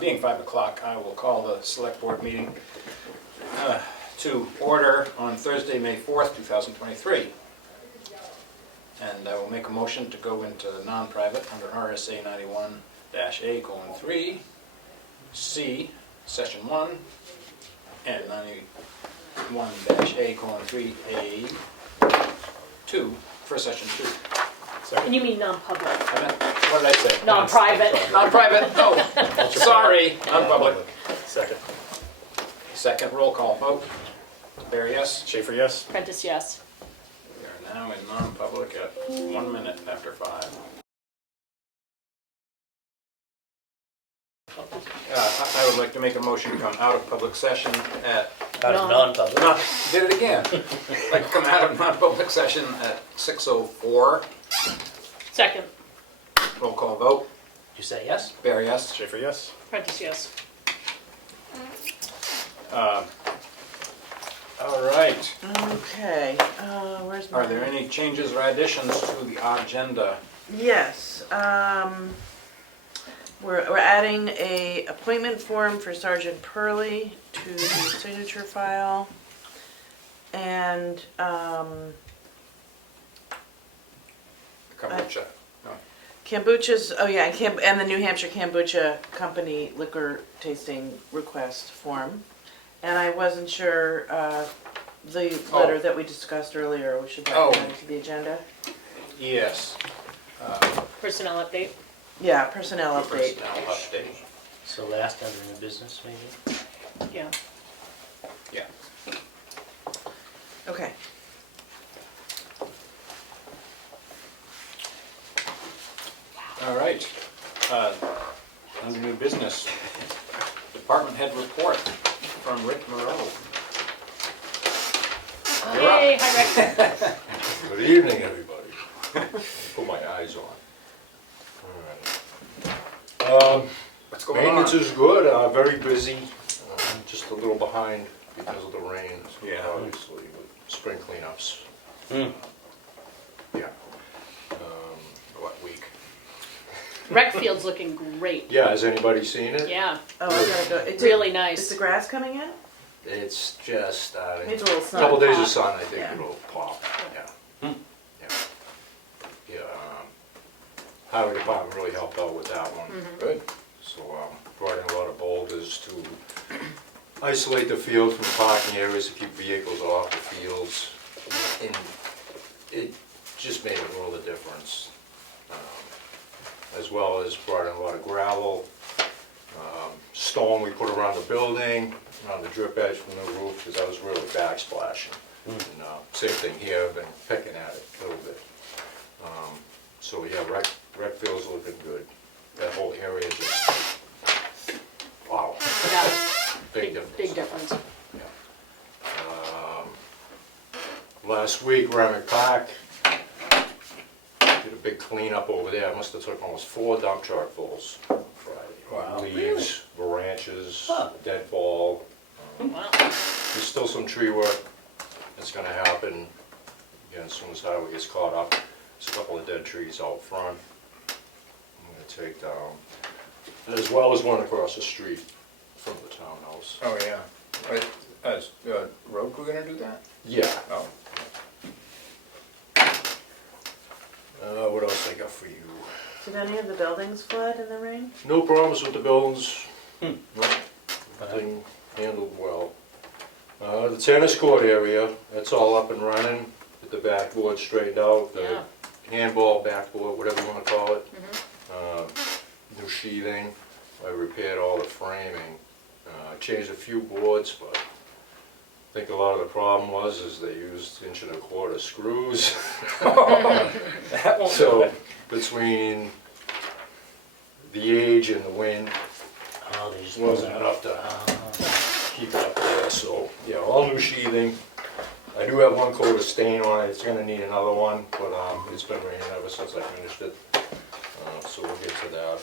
Being 5 o'clock, I will call the select board meeting to order on Thursday, May 4th, 2023. And I will make a motion to go into non-private under RSA 91-A:3, C, Session 1, and 91-A:3, A2 for Session 2. And you mean non-public? What did I say? Non-private. Non-private, oh, sorry, non-public. Second. Second roll call vote. Bear, yes? Schaefer, yes? Prentice, yes. We are now in non-public at 1 minute after 5. I would like to make a motion to come out of public session at, Out of non-public. no, did it again. Like come out of non-public session at 6:04. Second. Roll call vote. Did you say yes? Bear, yes? Schaefer, yes? Prentice, yes. All right. Okay, where's my? Are there any changes or additions to the agenda? Yes, we're adding a appointment form for Sergeant Purley to the signature file. And, Kombucha. kombucha's, oh yeah, and the New Hampshire Kombucha Company liquor tasting request form. And I wasn't sure, the letter that we discussed earlier, we should Oh. add to the agenda. Yes. Personnel update. Yeah, personnel update. Personnel update. So last under new business, maybe? Yeah. Yeah. Okay. All right. Under new business, department head report from Rick Moreau. Yay, hi Rick. Good evening, everybody. Put my eyes on. All right. What's going on? Maintenance is good, very busy, just a little behind because of the rain, Yeah. obviously, with spring cleanups. Yeah. What week? Rec field's looking great. Yeah, has anybody seen it? Yeah, Oh, I gotta go. It's really Is nice. the grass coming in? It's just, Needs a little a sun. couple days pop. of sun, I think Yeah. it'll pop, yeah. Yeah. Yeah, highway department really helped out with that one. Good. So brought in a lot of boulders to isolate the field from parking areas, to keep vehicles off the fields. And it just made a world of difference. As well as brought in a lot of gravel, stone we put around the building, around the drip edge from the roof, because that was really backsplashing. And same thing here, I've been pecking at it a little bit. So yeah, rec field's looking good. That whole area just, wow, Yeah, big difference. big difference. Yeah. Last week, Remick Park did a big cleanup over there. I must have took almost 4 dump truck fulls Friday. Wow. Leaves, branches, Huh. deadfall. Wow. There's still some tree work that's gonna happen, again, as soon as highway gets caught up. There's a couple of dead trees out front I'm gonna take down, as well as one across the street from the townhouse. Oh, yeah. Is road crew gonna do that? Yeah. Oh. What else I got for you? Did any of the buildings flood in the rain? No problems with the buildings. No, everything handled well. The tennis court area, that's all up and running, with the backboard straightened out, the Yeah. handball backboard, whatever you wanna call it. New sheathing, I repaired all the framing, changed a few boards, but I think a lot of the problem is they used 1¼ screws. That won't do So, it. between the age and the wind, Oh, they just wasn't enough to keep it up there, so, yeah, all new sheathing. I do have one coat of stain on it, it's gonna need another one, but, it's been raining ever since I finished it. So we'll get to that.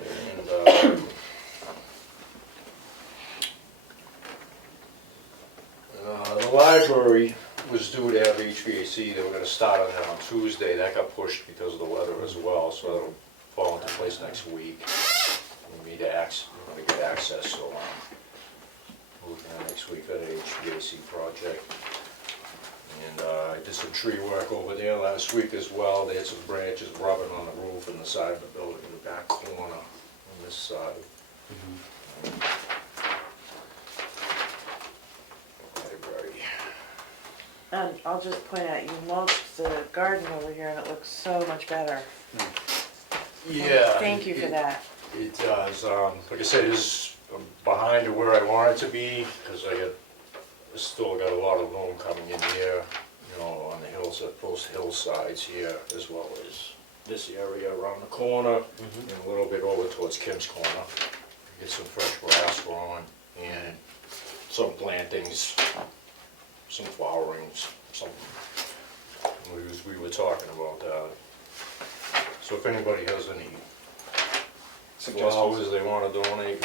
And, the library was due to have HVAC, they were gonna start on that on Tuesday, that got pushed because of the weather as well, so that'll fall into place next week. We'll get access, so moving on next week for the HVAC project. And I did some tree work over there last week as well. They had some branches rubbing on the roof and the side of the building in the back corner on this side. Library. And I'll just point out, you mulched the garden over here and it looks so much better. Yeah. Thank you for that. It does. Like I said, it's behind to where I want it to be, because I still got a lot of loam coming in here, you know, on the hills, both hillsides here, as well as this area around the corner, and a little bit over towards Kim's Corner. Get some fresh grass growing, and some plantings, some flowerings, some, we were talking about that. So if anybody has any flowers they want to donate,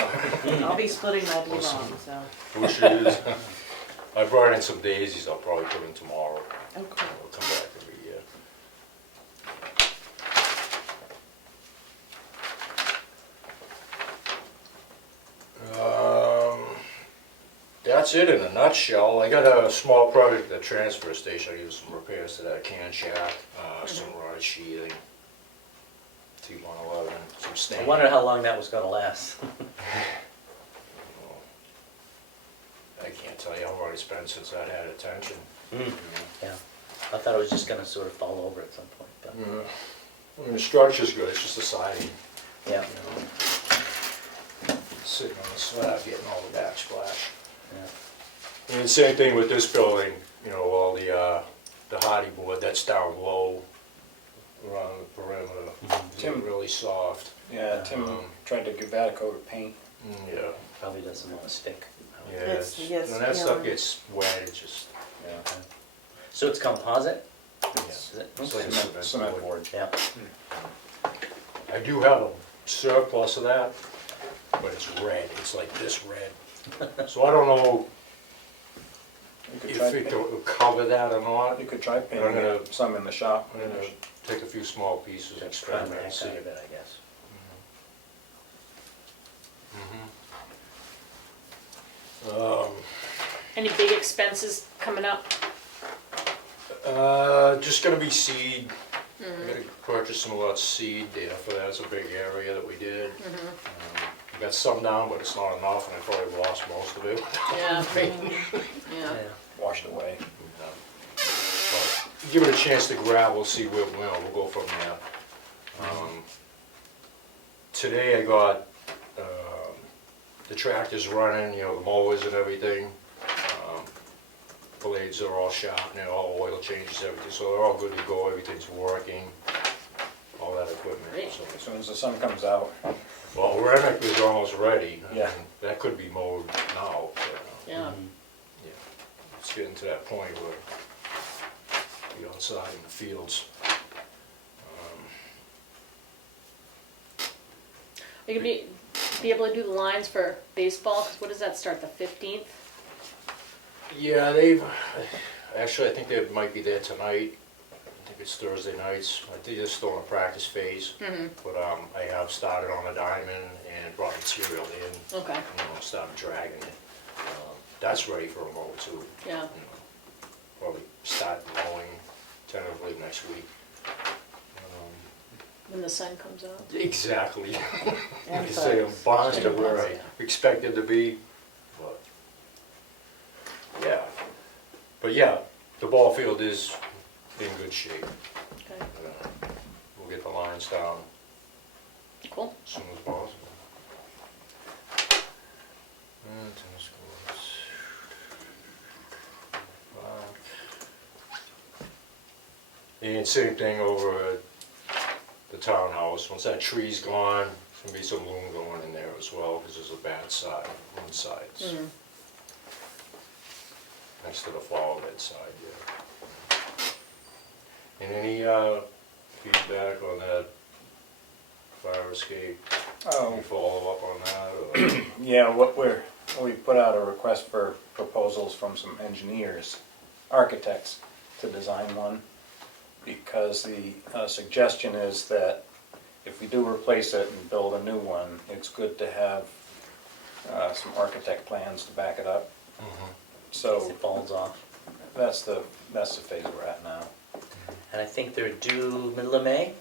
I'll be splitting my blue lawn, so. bushes. I brought in some daisies, I'll probably put in tomorrow. Oh, cool. I'll come back every year. That's it in a nutshell. I got a small project at the transfer station. I do some repairs to that can shack, some rod sheathing, T111, some I stain. wonder how long that was gonna last. I can't tell you how hard it's been since I've had attention. Yeah, I thought it was just gonna sort of fall over at some point, but, I mean, the structure's good, it's just the siding, yeah, you know. Sitting on the slab, getting all the backsplash. yeah. And the same thing with this building, you know, all the hardy board, that's down low around the perimeter. It's Tim- really soft. Yeah, Tim tried to give that a coat of paint. Yeah, Probably doesn't wanna stick. yeah. It's- yes, When that stuff yeah. gets wet, it just, Yeah. So it's composite? it's Is it? like a Cement board. Yeah, I do have a surplus of that, but it's red, it's like this red. So I don't know You could if try, it will cover that or not. you could try I'm painting gonna- it, some in the shop. I'm gonna take a few small pieces and that's prime experiment and see. kind of it, I guess. Any big expenses coming up? Just gonna be seed. I gotta purchase some lots of seed there for that. It's a big area that we did. We got some down, but it's not enough, and I probably lost most of it. Yeah. Yeah. Yeah. Washed away. But give it a chance to gravel, see where we'll go from there. Today I got the tractors running, you know, the mowers and everything. Blades are all sharp now, all oil changes, everything, so they're all good to go, everything's working, all that equipment. Great. So, As soon as the sun comes out. well, Remick is almost ready. I Yeah. mean, that could be mowed now, but, Yeah. yeah, it's getting to that point where be outside in the fields. Are you gonna be able to do the lines for baseball? 'Cause what does that start, the 15th? Yeah, actually, I think they might be there tonight. I think it's Thursday nights. I think they're still in the practice phase. But I have started on a diamond and brought material in, Okay, you know, started dragging it. That's ready for a mow too. yeah. You know, probably start mowing tentatively next week. When the sun comes out. Exactly. And I say I'm bugs. behind to And where bugs, I yeah. expected to be, but, yeah. But yeah, the ball field is in good shape. Okay, We'll get the lines down cool. as soon as possible. And tennis courts. And same thing over at the townhouse. Once that tree's gone, there's gonna be some loom going in there as well, because there's a bad side, one side. Next to the flower bed side, yeah. And any feedback on that fire escape? Oh, Any follow-up on that, or? yeah, we put out a request for proposals from some engineers, architects, to design one, because the suggestion is that if we do replace it and build a new one, it's good to have some architect plans to back it up. in case So it falls off. that's the phase we're at now. And I think they're due middle of May,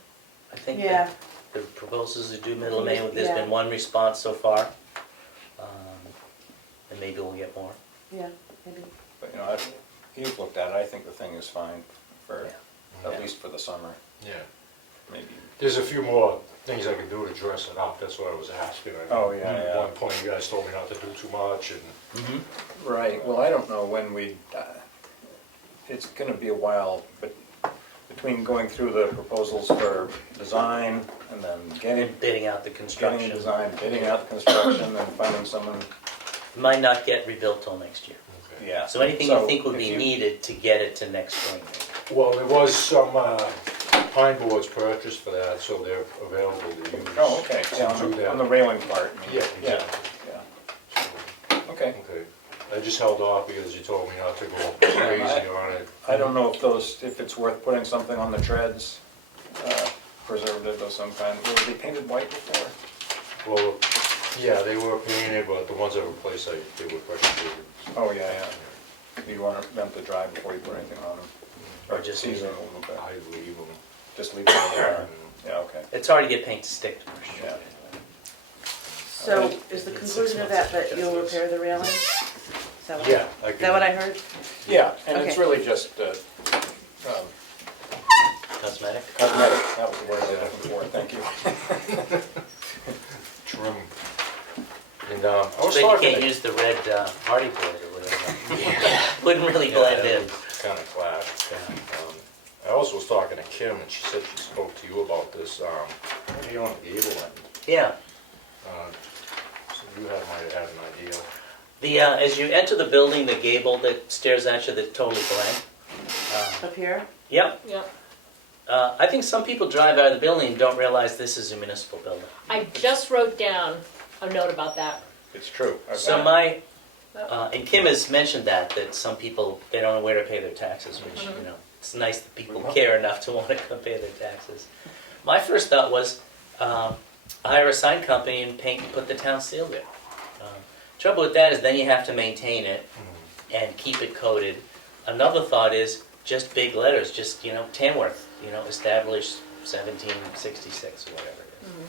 I think. Yeah. The proposals are due middle of May, there's Yeah. been one response so far. And maybe we'll get more. Yeah, maybe. But, you know, you've looked at it, I think the thing is fine for, Yeah. at Yeah. least for the summer, Yeah. maybe. There's a few more things I can do to dress it up, that's what I was asking. I mean, Oh, yeah, At yeah. one point, you guys told me not to do too much, and Right, well, I don't know when it's gonna be a while, but between going through the proposals for design and then getting Bidding out the a construction. design, bidding out the construction, and finding someone, Might not get rebuilt till next year. okay. yeah. So anything you So think would if be you- needed to get it to next spring? Well, there was some pine boards purchased for that, so they're available to use. Oh, okay, to yeah, do that. on the railing part. I mean, Yeah, exactly. Yeah, okay. Okay, I just held off because you told me not to go crazy on it. I don't know if it's worth putting something on the treads, preservative of some kind. Were they painted white before? Well, yeah, they were painted, but the ones I replaced, they were pressure treated. Oh, yeah. Do you want them to dry before you put anything on them? Or just season leave a little bit? I leave them. Just leave them there? Yeah, okay. It's hard to get paint to stick to for Yeah. sure. So is the conclusion of that you'll repair the railing? Is that what- Yeah, I Is that what I heard? Yeah, and it's Okay. really just Cosmetic? cosmetic, that was the word I was looking for, thank you. Trim. And I was But you talking can't to use the red hardy board or whatever. Wouldn't really blend in. kind of clash. I also was talking to Kim, and she said she spoke to you about this, maybe on the gable end. Yeah. So you might have an idea. The, as you enter the building, the gable that stares at you, that's totally blank. Up here? Yep. Yeah. I think some people drive out of the building and don't realize this is a municipal building. I just wrote down a note about that. It's true. So my, and Kim has mentioned that some people, they don't know where to pay their taxes, which, you know, it's nice that people care enough to want to come pay their taxes. My first thought was, hire a sign company and put the town seal there. Trouble with that is then you have to maintain it and keep it coated. Another thought is just big letters, just, you know, Tamworth, you know, established 1766 or whatever it is.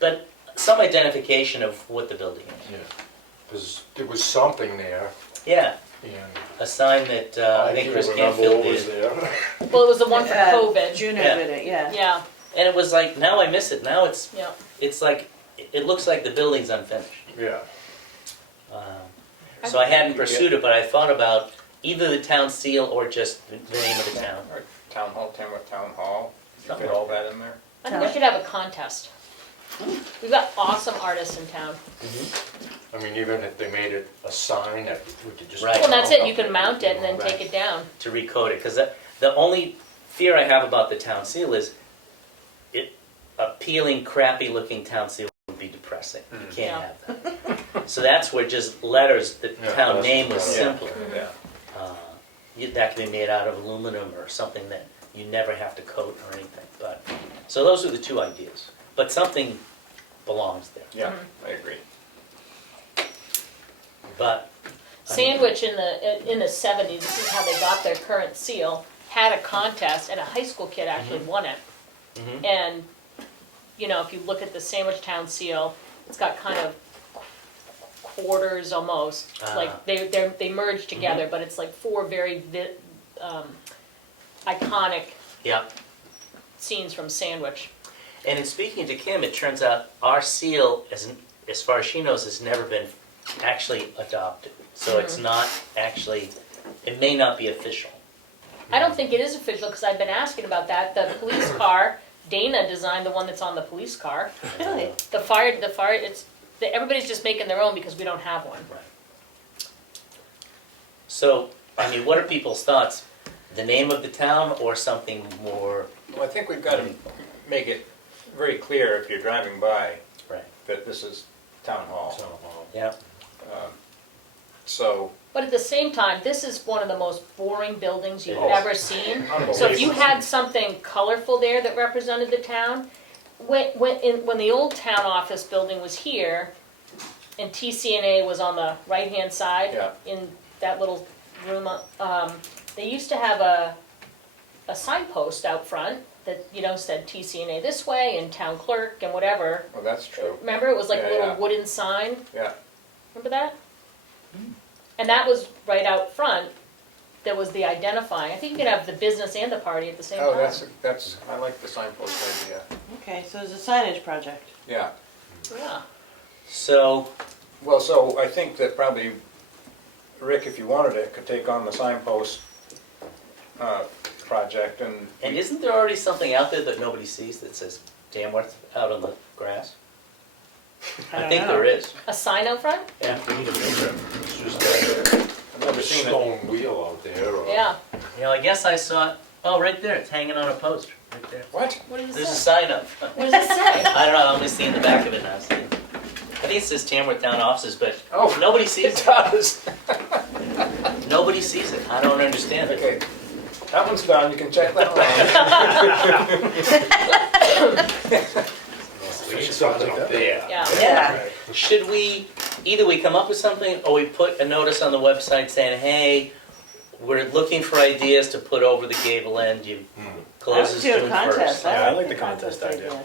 But some identification of what the building is. Yeah. Because there was something there, Yeah, and a sign that I think Chris remember Canfield what was did. there. Well, it was the one for COVID. Juno Yeah. did it, yeah. Yeah, And it was like, now I miss it. Now yeah. it's like, it looks like the building's unfinished. Yeah. So I hadn't pursued it, but I thought about either the town seal or just the name of the town. Or Town Hall, Tamworth Town Hall, you Something fit all that in there? I think we should have a contest. We've got awesome artists in town. I mean, even if they made it a sign that we could just. Right. Well, that's it, you can mount it and then Right. take it down. To recode it, because the only fear I have about the town seal is a peeling, crappy looking town seal would be depressing. You can't Yeah. have that. So that's where just letters, the Yeah, town that's name was better. simpler. Yeah. That can be made out of aluminum or something that you never have to coat or anything. But so those are the two ideas. But something belongs there. Yeah, I agree. But Sandwich in the 70s, this is how they got their current seal, had a contest and a high school kid actually won it. Mhm. And, you know, if you look at the Sandwich Town seal, it's got kind of quarters almost, like they merge together, but it's like four very iconic yeah. scenes from Sandwich. And in speaking to Kim, it turns out our seal, as far as she knows, has never been actually adopted. So it's not actually, it may not be official. I don't think it is official because I've been asking about that. The police car, Dana designed the one that's on the police car. Really? The fire, everybody's just making their own because we don't have one. Right. So, I mean, what are people's thoughts? The name of the town or something more? Well, I think we've got to make it very clear if you're driving by Right. that this is Town Hall. Yeah. So, But at the same time, this is one of the most boring buildings you've It is. ever seen. So if you had something colorful there that represented the town, when the old town office building was here, and TCNA was on the right-hand side, Yeah. in that little room, they used to have a signpost out front that, said TCNA this way, and town clerk, and whatever. Well, that's true. Remember, it was like a Yeah, little yeah. wooden sign, Yeah. remember that? And that was right out front, that was the identifying, I think you could have the business and the party at the same time. Oh, that's, I like the signpost idea. Okay, so it's a signage project. Yeah. Yeah, So, Well, so I think that probably, Rick, if you wanted it, could take on the signpost project and. isn't there already something out there that nobody sees that says Tamworth out on the grass? I don't think know. there is. a sign out front? Yeah. It's just a I've never seen it. stone wheel out there, or. Yeah. I guess I saw it. Oh, right there. It's hanging on a post. Right there. What? What does it There's a say? sign up. What does it say? I don't know. I'm only seeing the back of it now. I think it says Tamworth Town Offices, but Oh, nobody sees it it. does. Nobody sees it. I don't understand it. Okay, that one's done, you can check that one. There's something up there. Yeah. Yeah. Should we, either we come up with something, or we put a notice on the website saying, hey, we're looking for ideas to put over the gable end. You closes I would do June a contest. 1st. Yeah, I like the contest idea. All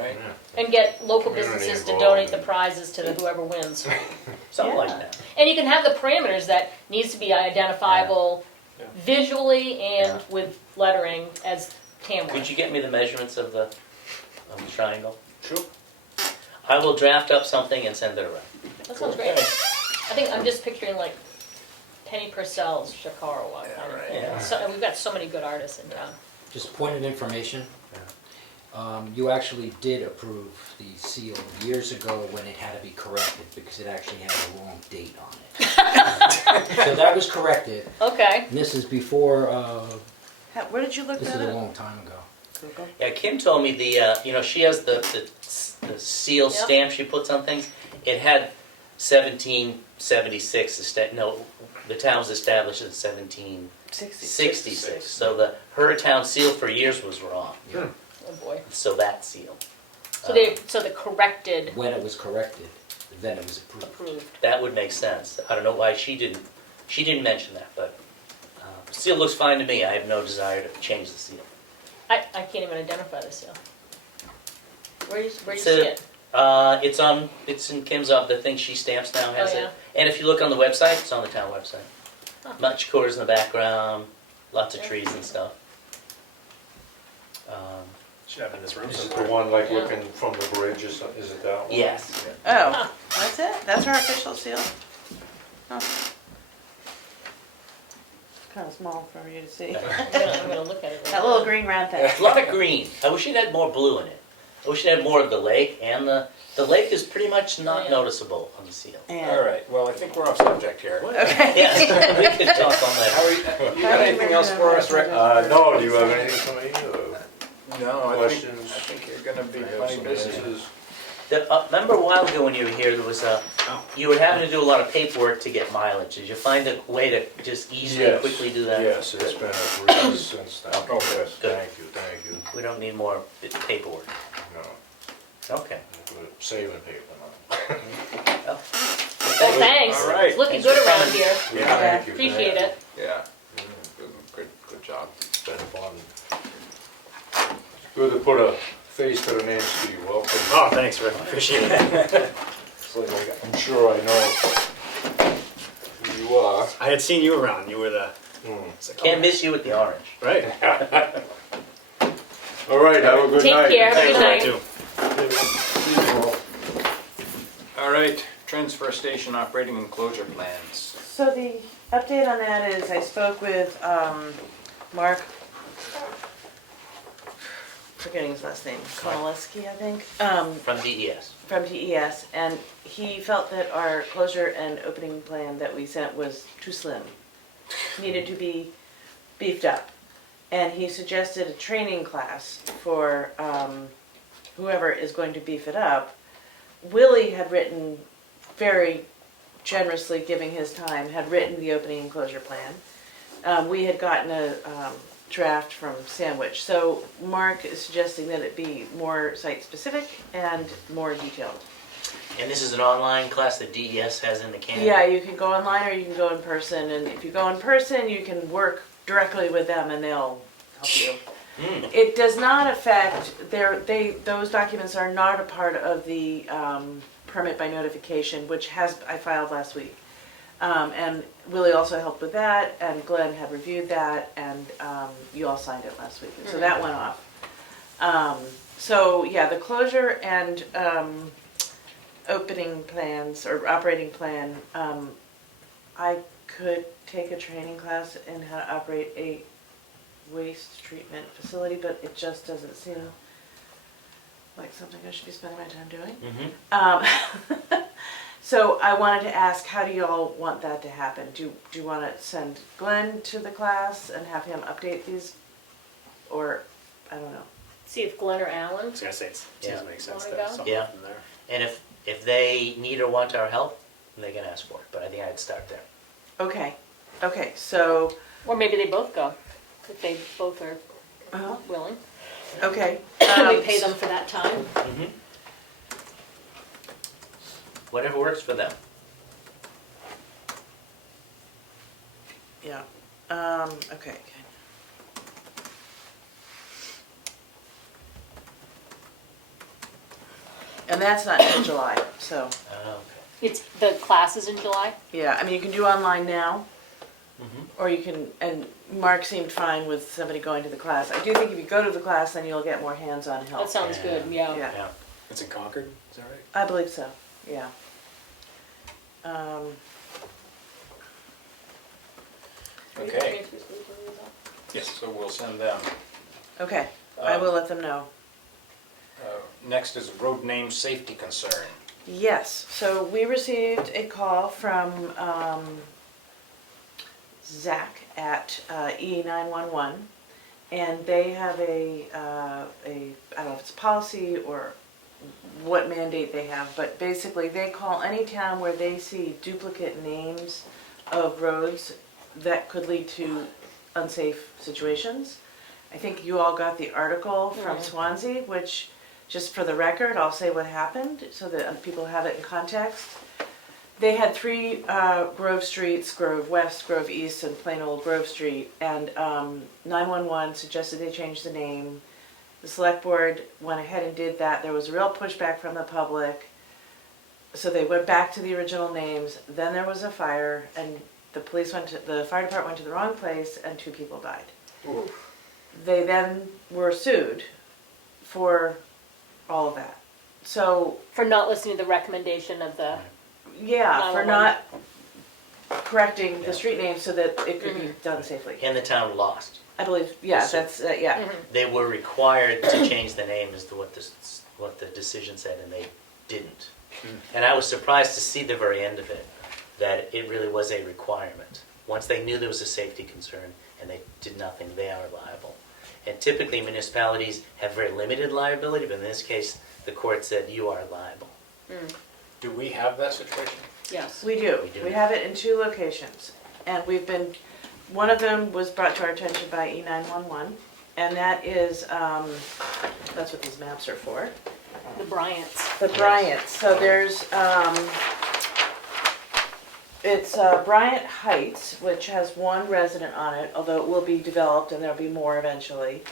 right. And get local We don't need businesses to to donate go the prizes to whoever wins. Something like Yeah. that. And you can have the parameters that needs to be identifiable Yeah. visually and Yeah. with lettering as Could Tamworth. you get me the measurements of the triangle? Sure. I will draft up something and send it around. That sounds great. I think I'm just picturing like Penny Purcell's Shakara one Yeah, kind of right. thing. Yeah. So, and we've got so many good artists in town. Just point of information, you actually did approve the seal years ago when it had to be corrected because it actually had the wrong date on it. So that was corrected, Okay. and this is before, Where did you look this is that a up? long time ago. Google. Yeah, Kim told me she has the seal Yep. stamp she puts on things. It had 1776, the town was established in 1766. 66. So her town seal for years was wrong. Oh boy. So that seal. So the corrected When it was corrected, then it was approved. approved. That would make sense. I don't know why she didn't mention that, but seal looks fine to me. I have no desire to change the seal. I can't even identify the seal. Where do you It's see it? It's in Kim's up. The thing she stamps now has Oh, it. yeah. And if you look on the website, it's on the town website. Huh. Much quarters in the background, lots of Yeah. trees and stuff. Should have it in this room Is it the somewhere. one like Yeah. looking from the bridge, is it that one? Yes. Oh, that's it? That's our official seal? Huh. Kind of small for you to see. I'm gonna look at it right That now. little green round thing. A lot of green. I wish it had more blue in it. I wish it had more of the lake, and the lake is pretty much not Oh, yeah. noticeable on the seal. Yeah. All right, well, I think we're off subject here. Okay. Yes, we could talk on How that. are you got anything else for us, Rick? No, do you have anything for me, or No, questions? I think you're gonna be I have funny some busy. answers. Remember a while ago when you were here, there was you were having to do a lot of paperwork to get mileage. Did you find a way to just easily, Yes. quickly do that? Yes, it's been a breeze since then. Oh, good. Good. Thank you. We don't need more paperwork. No, Okay. we're saving paper now. Well, thanks. All right. It's looking Thanks good for around coming. here. Yeah, thank you. Appreciate it. Yeah, good job. It's been fun. Good to put a face to the name, Steve. Welcome. Oh, thanks, Rick. Appreciate it. I'm sure I know who you are. I had seen you around. You were the. Can't miss you with the orange. Right. All right, have a good Take night. care. Have a Thanks, good Rick, night. too. All right, transfer station operating enclosure plans. So the update on that is I spoke with Mark, forgetting his last name, Kowaleski, I think, From DES. from TES, and he felt that our closure and opening plan that we sent was too slim, needed to be beefed up. And he suggested a training class for whoever is going to beef it up. Willie had written, very generously giving his time, had written the opening and closure plan. We had gotten draft from Sandwich. So Mark is suggesting that it be more site-specific and more detailed. And this is an online class that DES has in the can? Yeah, you can go online or you can go in person, and if you go in person, you can work directly with them and they'll help you. It does not affect, those documents are not a part of the permit by notification, which I filed last week. And Willie also helped with that, and Glenn had reviewed that, and you all signed it last week, and so that went off. So, yeah, the closure and opening plans, or operating plan, I could take a training class in how to operate a waste treatment facility, but it just doesn't seem like something I should be spending my time doing. So I wanted to ask, how do you all want that to happen? Do you want to send Glenn to the class and have him update these? Or, I don't know. See if Glenn or I Alan, was gonna say, it seems to make sense Wanna to have go? something Yeah. from there. And if they need or want our help, they can ask for it, but I think I'd start there. Okay, so, or maybe they both go, if they both are willing. okay. We pay them for that time. Whatever works for them. Yeah, okay. And that's not until July, so, Okay. It's, the class is in July? yeah, I mean, you can do online now, or you can, and Mark seemed fine with somebody going to the class. I do think if you go to the class, then you'll get more hands-on help. That sounds good, yeah. Yeah, Yeah. It's in Concord, is that right? I believe so, yeah. Okay, so we'll send them. Okay, I will let them know. Next is road name safety concern. Yes, so we received a call from Zach at E911, and they have I don't know if it's a policy or what mandate they have, but basically they call any town where they see duplicate names of roads that could lead to unsafe situations. I think you all got the article from Swansea, which, just for the record, I'll say what happened so that people have it in context. They had 3 Grove Streets, Grove West, Grove East, and plain old Grove Street, and 911 suggested they change the name. The select board went ahead and did that. There was real pushback from the public, so they went back to the original names. Then there was a fire, and the fire department went to the wrong place, and 2 people died. Ooh. They then were sued for all of that. So, For not listening to the recommendation of the, yeah, for 911. not correcting the street names so that it could be done safely. And the town lost. I believe, yeah, So- that's, yeah. They were required to change the name as to what the decision said, and they didn't. And I was surprised to see the very end of it, that it really was a requirement. Once they knew there was a safety concern and they did nothing, they are liable. And typically municipalities have very limited liability, but in this case, the court said you are liable. Do we have that situation? yes. We do. We do. We have it in 2 locations. And we've been, one of them was brought to our attention by E911, and that is, that's what these maps are for. The Bryants. The Bryant. So there's, it's Bryant Heights, which has 1 resident on it, although it will be developed and there'll be more eventually,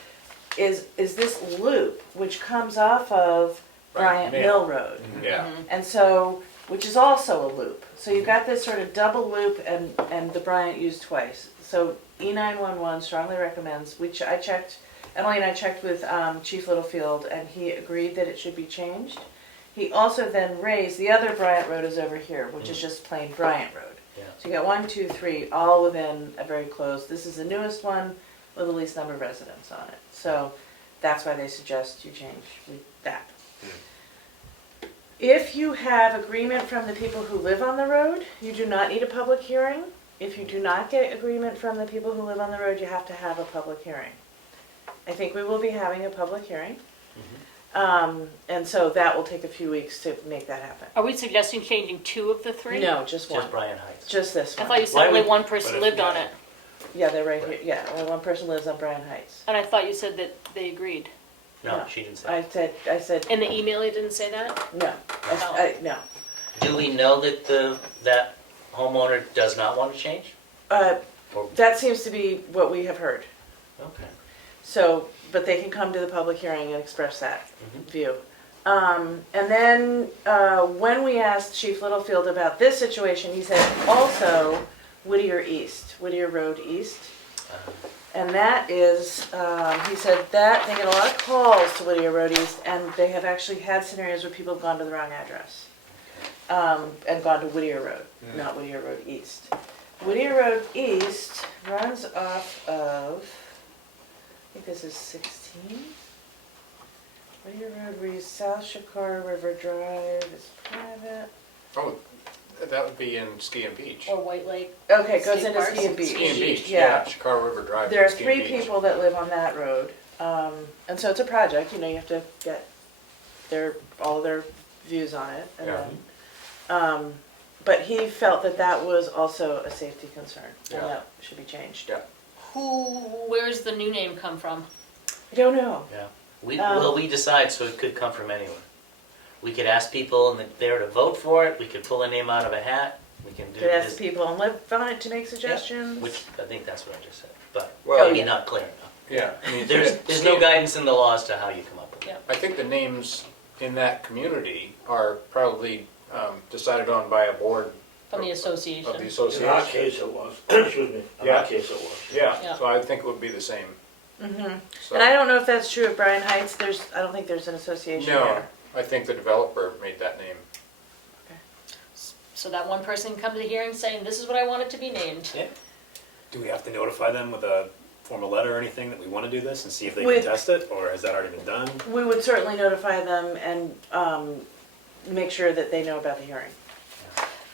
is this loop, which comes off of Bryant Mill Road. Yeah. And so, which is also a loop. So you've got this sort of double loop and the Bryant used twice. So E911 strongly recommends, which I checked, Emily and I checked with Chief Littlefield, and he agreed that it should be changed. He also then raised, the other Bryant Road is over here, which is just plain Bryant Road. Yeah. So you got 1, 2, 3, all within a very close, this is the newest one with the least number of residents on it. So that's why they suggest you change that. If you have agreement from the people who live on the road, you do not need a public hearing. If you do not get agreement from the people who live on the road, you have to have a public hearing. I think we will be having a public hearing. And so that will take a few weeks to make that happen. Are we suggesting changing 2 of the 3? No, just one. Just Bryan Heights. Just this I one. thought you Why said only would- one person but if- lived on yeah. it. Yeah, they're right here, yeah, only one person lives on Bryan Heights. And I thought you said that they agreed. No, No. she didn't say. I said, In the email, you didn't say that? no, no. Do we know that that homeowner does not want to change? Or- That seems to be what we have heard. Okay. So, but they can come to the public hearing and express that Mhm. view. And then, when we asked Chief Littlefield about this situation, he said also Whittier Road East. And that is, he said that they get a lot of calls to Whittier Road East, and they have actually had scenarios where people have gone to the wrong address. And gone to Whittier Road, not Whittier Road East. Whittier Road East runs off of, I think this is 16. Whittier Road reads South Shakara River Drive is private. Oh, that would be in Ski and Beach. Or White Lake? Okay, it goes State into Parks? Ski and Beach. Ski and Beach, Yeah. yeah, Chicago River Drive. There are Ski and 3 Beach. people that live on that road, and so it's a project, you know, you have to get all their views on it. And Yeah. then, but he felt that that was also a safety concern, and Yeah. that should be changed. Yeah. Where's the new name come from? I don't know. Yeah. Um, We decide, so it could come from anywhere. We could ask people and they're to vote for it. We could pull a name out of a hat. We can do Could ask this, the people and live on it to make suggestions. which I think that's what I just said, but Well, maybe yeah. not clear enough. Yeah, I mean, There's no guidance in the law as to how you come up with it. Yeah. I think the names in that community are probably decided on by a board From the of association? the In our association. case it was, excuse me, in Yeah. our case it was. Yeah, Yeah. so I think it would be the same. Mhm. So- And I don't know if that's true of Bryan Heights, I don't think there's an association No, there. I think the developer made that name. So that one person can come to the hearing saying, this is what I want it to be named. Yeah. Do we have to notify them with a formal letter or anything that we want to do this and see if they With- can test it, or has that already been done? We would certainly notify them and make sure that they know about the hearing.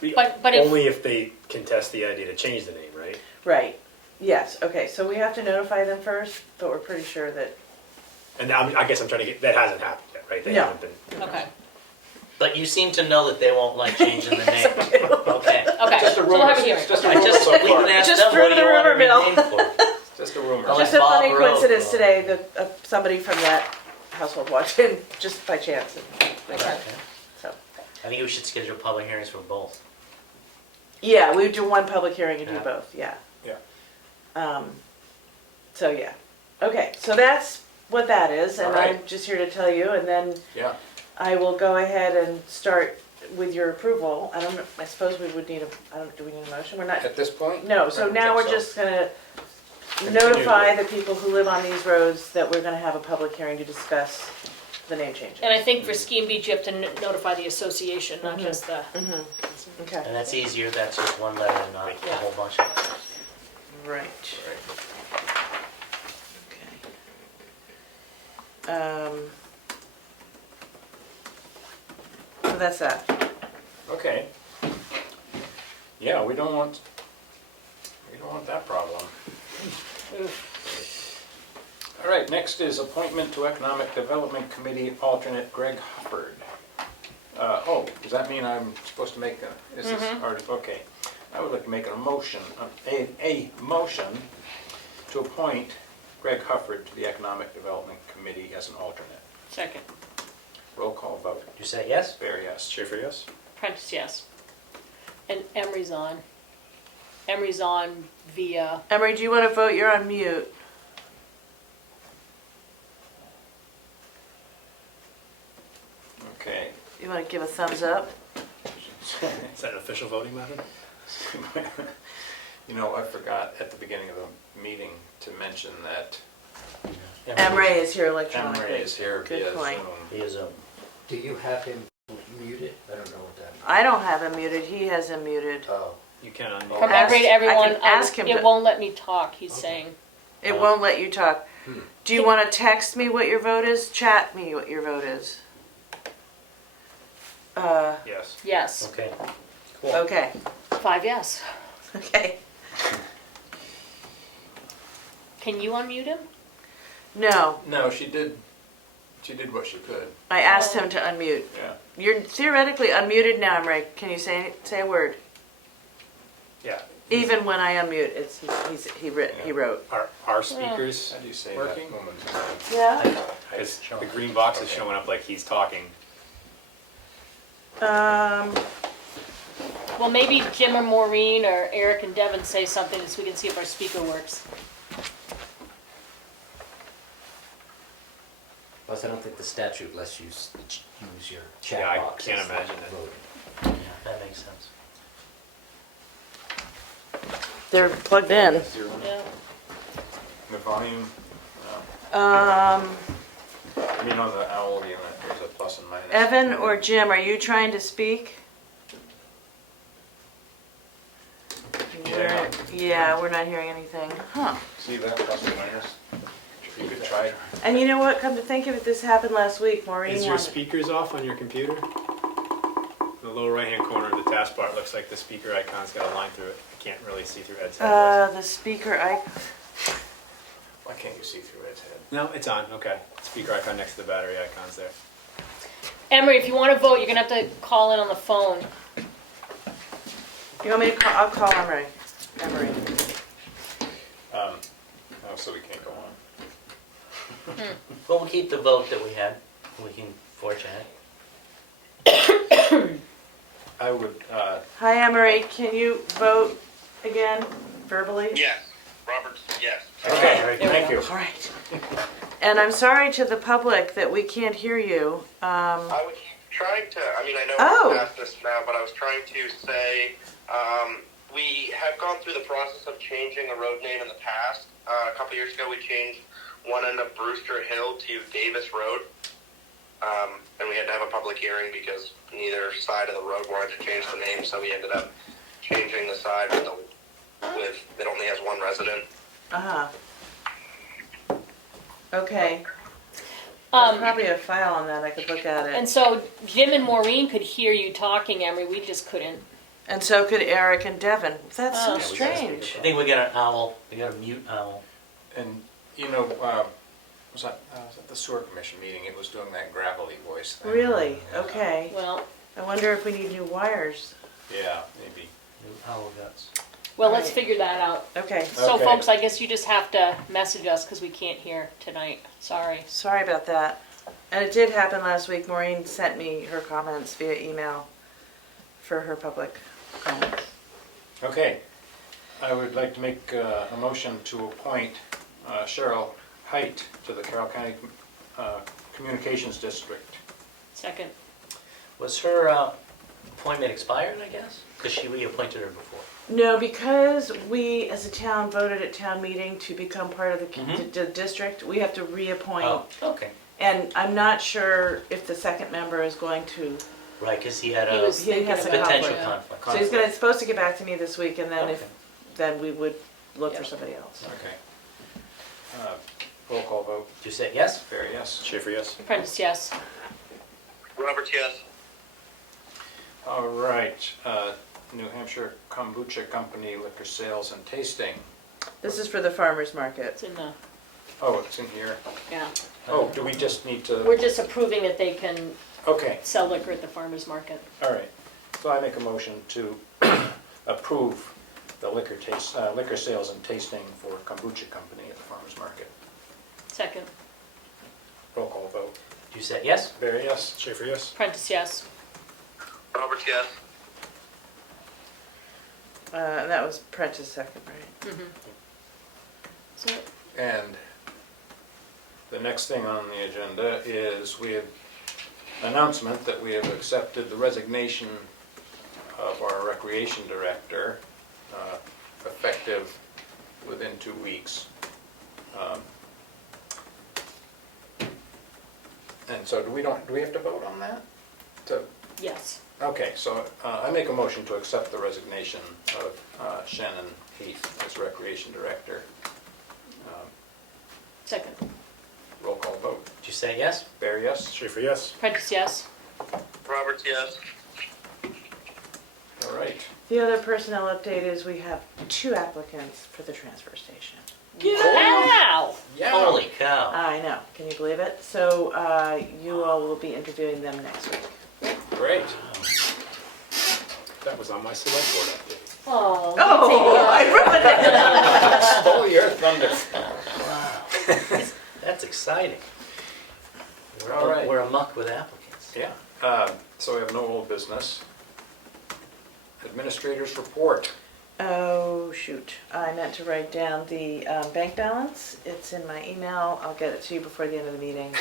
But if- Only if they contest the idea to change the name, right? Right, yes, okay, so we have to notify them first, but we're pretty sure that, And I guess I'm trying to get, that hasn't happened yet, right? They No. haven't been. Okay, But you seem to know that they won't like changing the name. Okay. okay, Just so a we'll rumor, have a hearing. just a I rumor just, so we can far. ask Just them, through what do the you want to rumor mill. rename for? Just a rumor. Oh, just like a funny Bob Rowe. coincidence today that somebody from that household walked in just by chance. Okay. So, I think we should schedule public hearings for both. yeah, we would do one public hearing and do Yeah. both, yeah. Yeah. So, yeah, okay, so that's what that is, and All right. I'm just here to tell you, and then Yeah, I will go ahead and start with your approval. I don't know, I suppose we would need do we need a motion? We're not, at this point? no, so I don't now think we're so. just gonna Continue notify with- the people who live on these roads that we're gonna have a public hearing to discuss the name change. And I think for Ski and Beach, you have to notify the association, not just the, Okay, And that's easier, that's just one letter and not a Yeah. whole bunch of letters. right, Right. okay. So that's that. Okay. Yeah, we don't want that problem. All right, next is appointment to Economic Development Committee alternate Greg Hufford. Oh, does that mean I'm supposed to make is this already, okay. I would like to make a motion to appoint Greg Hufford to the Economic Development Committee as an alternate. second. Roll call vote. You say yes? Bear, yes. Schaefer, yes? Prentice, yes. And Emery's on. Emery's on via, Emery, do you wanna vote? You're on mute. Okay. You wanna give a thumbs up? Is that an official voting method? You know, I forgot at the beginning of the meeting to mention that Emery is here electronically. Emery is here Good via point. Zoom. Via Zoom. Do you have him muted? I don't know what that means. I don't have him muted, he has him muted. Oh, You can unmute. from Ask- Emery to everyone, I can ask him it to- won't let me talk, he's saying. It won't let you talk. Do you wanna text me what your vote is? Chat me what your vote is. Yes. Yes, Okay. Cool. Okay, 5 yes. okay. Can you unmute him? No, No, she did what she could, I asked him to unmute. yeah. You're theoretically unmuted now, Emery. Can you say a word? Yeah. Even when I unmute, he wrote. Are speakers How do you say working? that woman's name? Yeah. Because the green box is showing up like he's talking. Well, maybe Jim or Maureen or Eric and Devin say something so we can see if our speaker works. Plus, I don't think the statute lets you use your chat Yeah, I box. can't as imagine it. voting. That makes sense. They're plugged in. Yeah. The volume, Um, I mean, on the owl unit, there's a plus and minus. Evan or Jim, are you trying to speak? Yeah. Yeah, we're not hearing anything. Huh. See that plus and minus? You could try. And you know what? Come to think of it, this happened last week. Maureen Is your wanted. speakers off on your computer? In the lower right-hand corner of the taskbar, it looks like the speaker icon's got a line through it. I can't really see through Ed's head. The speaker, I. Why can't you see through Ed's head? No, it's on, okay. Speaker icon next to the battery icon's there. Emery, if you want to vote, you're gonna have to call in on the phone. You want me to call? I'll call Emery. Emery. Oh, so we can't go on. Well, we'll keep the vote that we had. We can forge ahead. I would, Hi, Emery. Can you vote again verbally? Yes, Robert, yes. okay, There we thank go. you. All right. And I'm sorry to the public that we can't hear you. I was trying to, I mean, I know Oh. we're past this now, but I was trying to say, we have gone through the process of changing a road name in the past. A couple years ago, we changed one end of Brewster Hill to Davis Road. And we had to have a public hearing because neither side of the road wanted to change the name, so we ended up changing the side that only has one resident. Uh-huh. Okay. There's Um, probably a file on that. I could look at it. and so Jim and Maureen could hear you talking, Emery, we just couldn't. And so could Eric and Devin. That's so Oh. Yeah, we got a strange. I think we got an owl. We got a mute owl. And, you know, was that the sewer commission meeting? It was doing that gravelly voice thing. Really? Okay. Well, I wonder if we need new wires. Yeah, maybe. New owl guts. well, let's Right. figure that out. Okay. So Okay. folks, I guess you just have to message us because we can't hear tonight. Sorry. Sorry about that. And it did happen last week. Maureen sent me her comments via email for her public comments. Okay. I would like to make a motion to appoint Cheryl Height to the Carroll County Communications District. Second. Was her appointment expired, I guess? Because we appointed her before. No, because we as a town voted at town meeting to become part of the Mhm. the district, we have to reappoint. Oh, okay. And I'm not sure if the second member is going to, Right, because he had He a was he thinking has a about potential it. conflict. so he's gonna, supposed to get back to me this week, and then Okay. if, then we would look Yeah. for somebody else. Okay. Roll call vote. Did you say yes? Barry, yes. Schaefer, yes? Apprentice, yes. Robert, yes. All right. New Hampshire Kombucha Company liquor sales and tasting. This is for the farmer's market. It's in the, Oh, it's in here. yeah. Oh, do we just need to? We're just approving that they can Okay, sell liquor at the farmer's market. all right. So I make a motion to approve the liquor sales and tasting for Kombucha Company at the farmer's market. Second. Roll call vote. Did you say yes? Barry, yes. Schaefer, yes? Apprentice, yes. Robert, yes. And that was Prentice second, right? So, And the next thing on the agenda is we have announcement that we have accepted the resignation of our recreation director, effective within 2 weeks. And so do we have to vote on that? yes. Okay, so I make a motion to accept the resignation of Shannon Heath as recreation director. Second. Roll call vote. Did you say yes? Barry, yes? Schaefer, yes? Apprentice, yes. Robert, yes. All right. The other personnel update is we have 2 applicants for the transfer station. Wow! Holy cow. I know, can you believe it? So you all will be interviewing them next week. Great. That was on my select board update. Oh. Oh, I ruined it. Stole your thunder. Wow. That's exciting. All right. We're amok with applicants. Yeah, so we have no old business. Administrators report. Oh, shoot. I meant to write down the bank balance. It's in my email. I'll get it to you before the end of the meeting.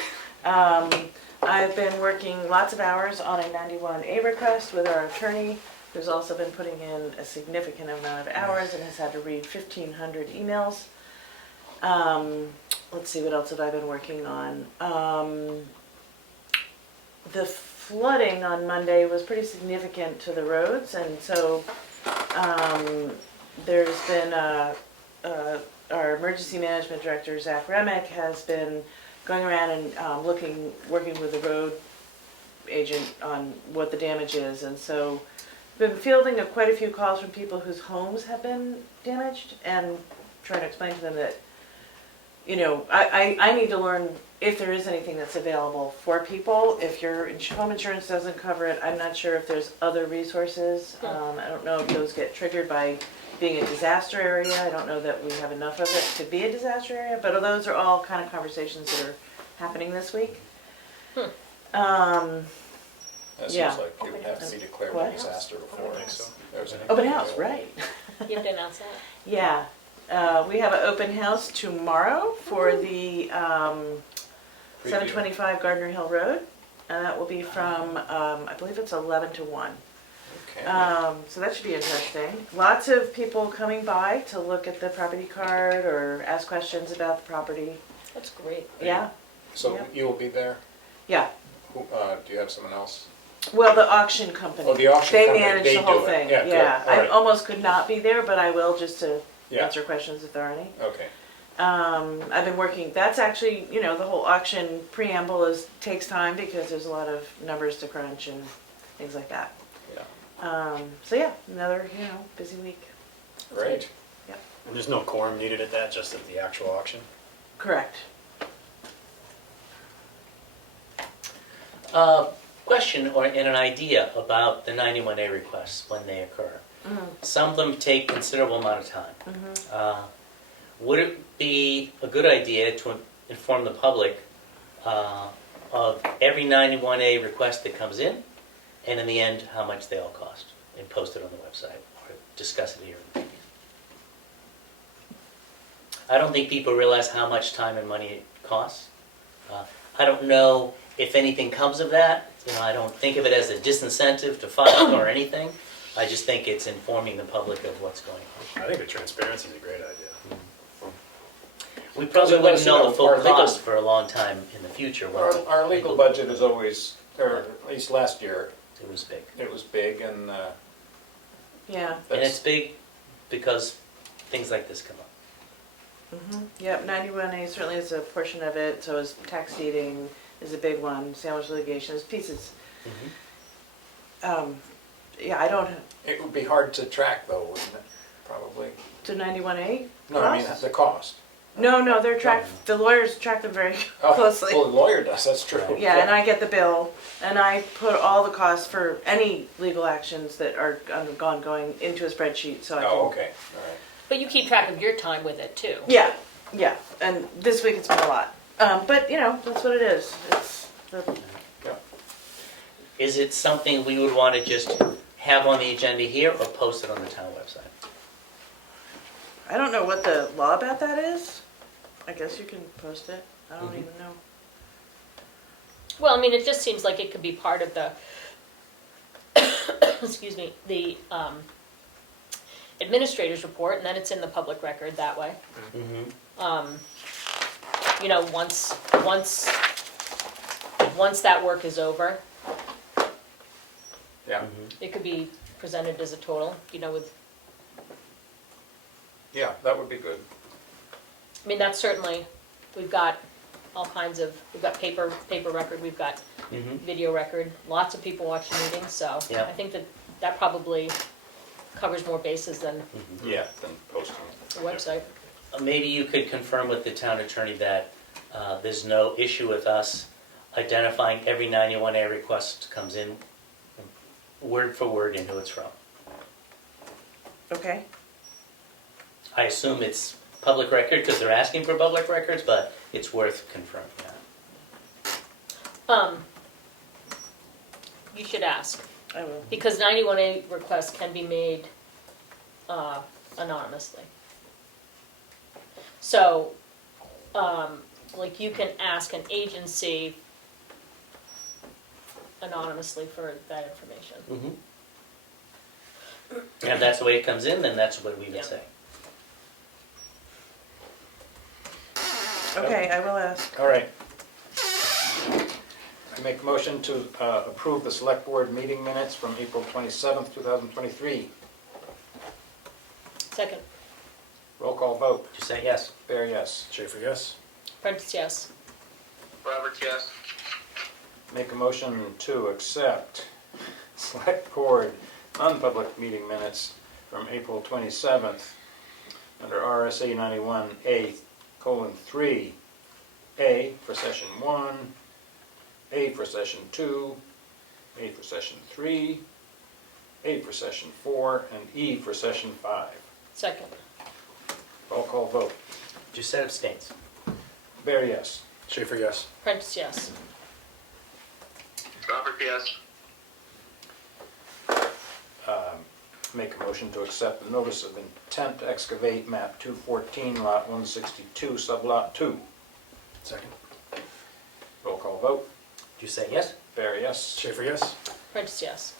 I've been working lots of hours on a 91A request with our attorney, who's also been putting in a significant amount of hours and has had to read 1,500 emails. Let's see, what else have I been working on? The flooding on Monday was pretty significant to the roads, and so there's been our emergency management director, Zach Remick, has been going around and working with the road agent on what the damage is, and so been fielding quite a few calls from people whose homes have been damaged and trying to explain to them that, you know, I need to learn if there is anything that's available for people. If your home insurance doesn't cover it, I'm not sure if there's other resources. I don't know if those get triggered by being a disaster area. I don't know that we have enough of it to be a disaster area, but those are all kind of conversations that are happening this week. That Yeah. seems like it would have to be declared a What? disaster before. I think so. there was anything Open house, available. right. You have to announce that. Yeah, we have an open house tomorrow for the Preview. 725 Gardner Hill Road, and that will be from, I believe it's 11 to 1. Okay. So that should be interesting. Lots of people coming by to look at the property card or ask questions about the property. That's great. Yeah, So yeah. you will be there? yeah. Who, do you have someone else? Well, the auction company. Oh, the auction They company, manage they the whole do it. thing. Yeah, good. All I right. almost could not be there, but I will just to Yeah. answer questions if there are any. Okay. I've been working, that's actually, you know, the whole auction preamble takes time because there's a lot of numbers to crunch and things like that. Yeah. So yeah, another, you know, busy week. Great. And there's no quorum needed at that, just at the actual auction? Correct. Question and an idea about the 91A requests when they occur. Some of them take considerable amount of time. Would it be a good idea to inform the public of every 91A request that comes in, and in the end, how much they all cost, and post it on the website, or discuss it here? I don't think people realize how much time and money it costs. I don't know if anything comes of that. You know, I don't think of it as a disincentive to file or anything. I just think it's informing the public of what's going on. I think the transparency is a great idea. We probably So wouldn't that's, know you the know, full our legal- cost for a long time in the future. Our legal budget is always, or at least last year, It was big. it was big, and Yeah. And it's big because things like this come up. Yep, 91A certainly is a portion of it, so is tax deeding is a big one, sandwich litigation, there's pieces. Yeah, I don't, it would be hard to track though, wouldn't it? Probably. to 91A? No, I mean, costs? the cost. No, they're tracked, the lawyers track them very Oh, closely. Well, the lawyer does, that's true. Yeah, and I get the bill, and I put all the costs for any legal actions that are ongoing into a spreadsheet, so I can. Oh, okay, all right. But you keep track of your time with it too. Yeah, and this week it's been a lot. But, you know, that's what it is. It's the, Is it something we would want to just have on the agenda here or post it on the town website? I don't know what the law about that is. I guess you can post it. I don't even know. Well, I mean, it just seems like it could be part of the, excuse me, the administrator's report, and then it's in the public record that way. You know, once that work is over, Yeah, it could be presented as a total, you know, with, yeah, that would be good. I mean, that's certainly, we've got all kinds of, we've got paper record, we've got video record, lots of people watch the meetings, so Yeah. I think that probably covers more bases than Yeah, then posting. the website. Maybe you could confirm with the town attorney that there's no issue with us identifying every 91A request comes in, word for word, and who it's from. Okay, I assume it's public record because they're asking for public records, but it's worth confirming that. You should ask, I will. because 91A requests can be made anonymously. So, like you can ask an agency anonymously for that information. Mm-hmm. And if that's the way it comes in, then that's what we would Yeah. say. Okay, I will ask. All right. I make a motion to approve the select board meeting minutes from April 27th, 2023. Second, Roll call vote. Just say yes. Bear, yes. Schaefer, yes? Prentice, yes. Roberts, yes. Make a motion to accept select board non-public meeting minutes from April 27th under RSA 91A:3, A for session 1, A for session 2, A for session 3, A for session 4, and E for session 5. Second, Roll call vote. Just said abstains. Bear, yes. Schaefer, yes. Prentice, yes. Roberts, yes. Make a motion to accept the notice of intent to excavate map 214, lot 162, sublot 2. Second. Roll call vote. Just say yes. Bear, yes. Schaefer, yes? Prentice, yes.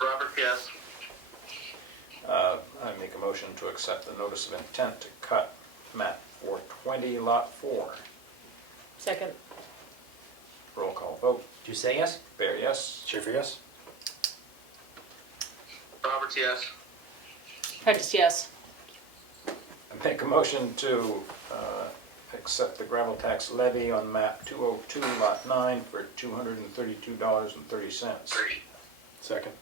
Roberts, yes. I make a motion to accept the notice of intent to cut map 420, lot 4. Second, Roll call vote. Just say yes. Bear, yes. Schaefer, yes? Roberts, yes. Prentice, yes. I make a motion to accept the gravel tax levy on map 202, lot 9 for $232.30. Second.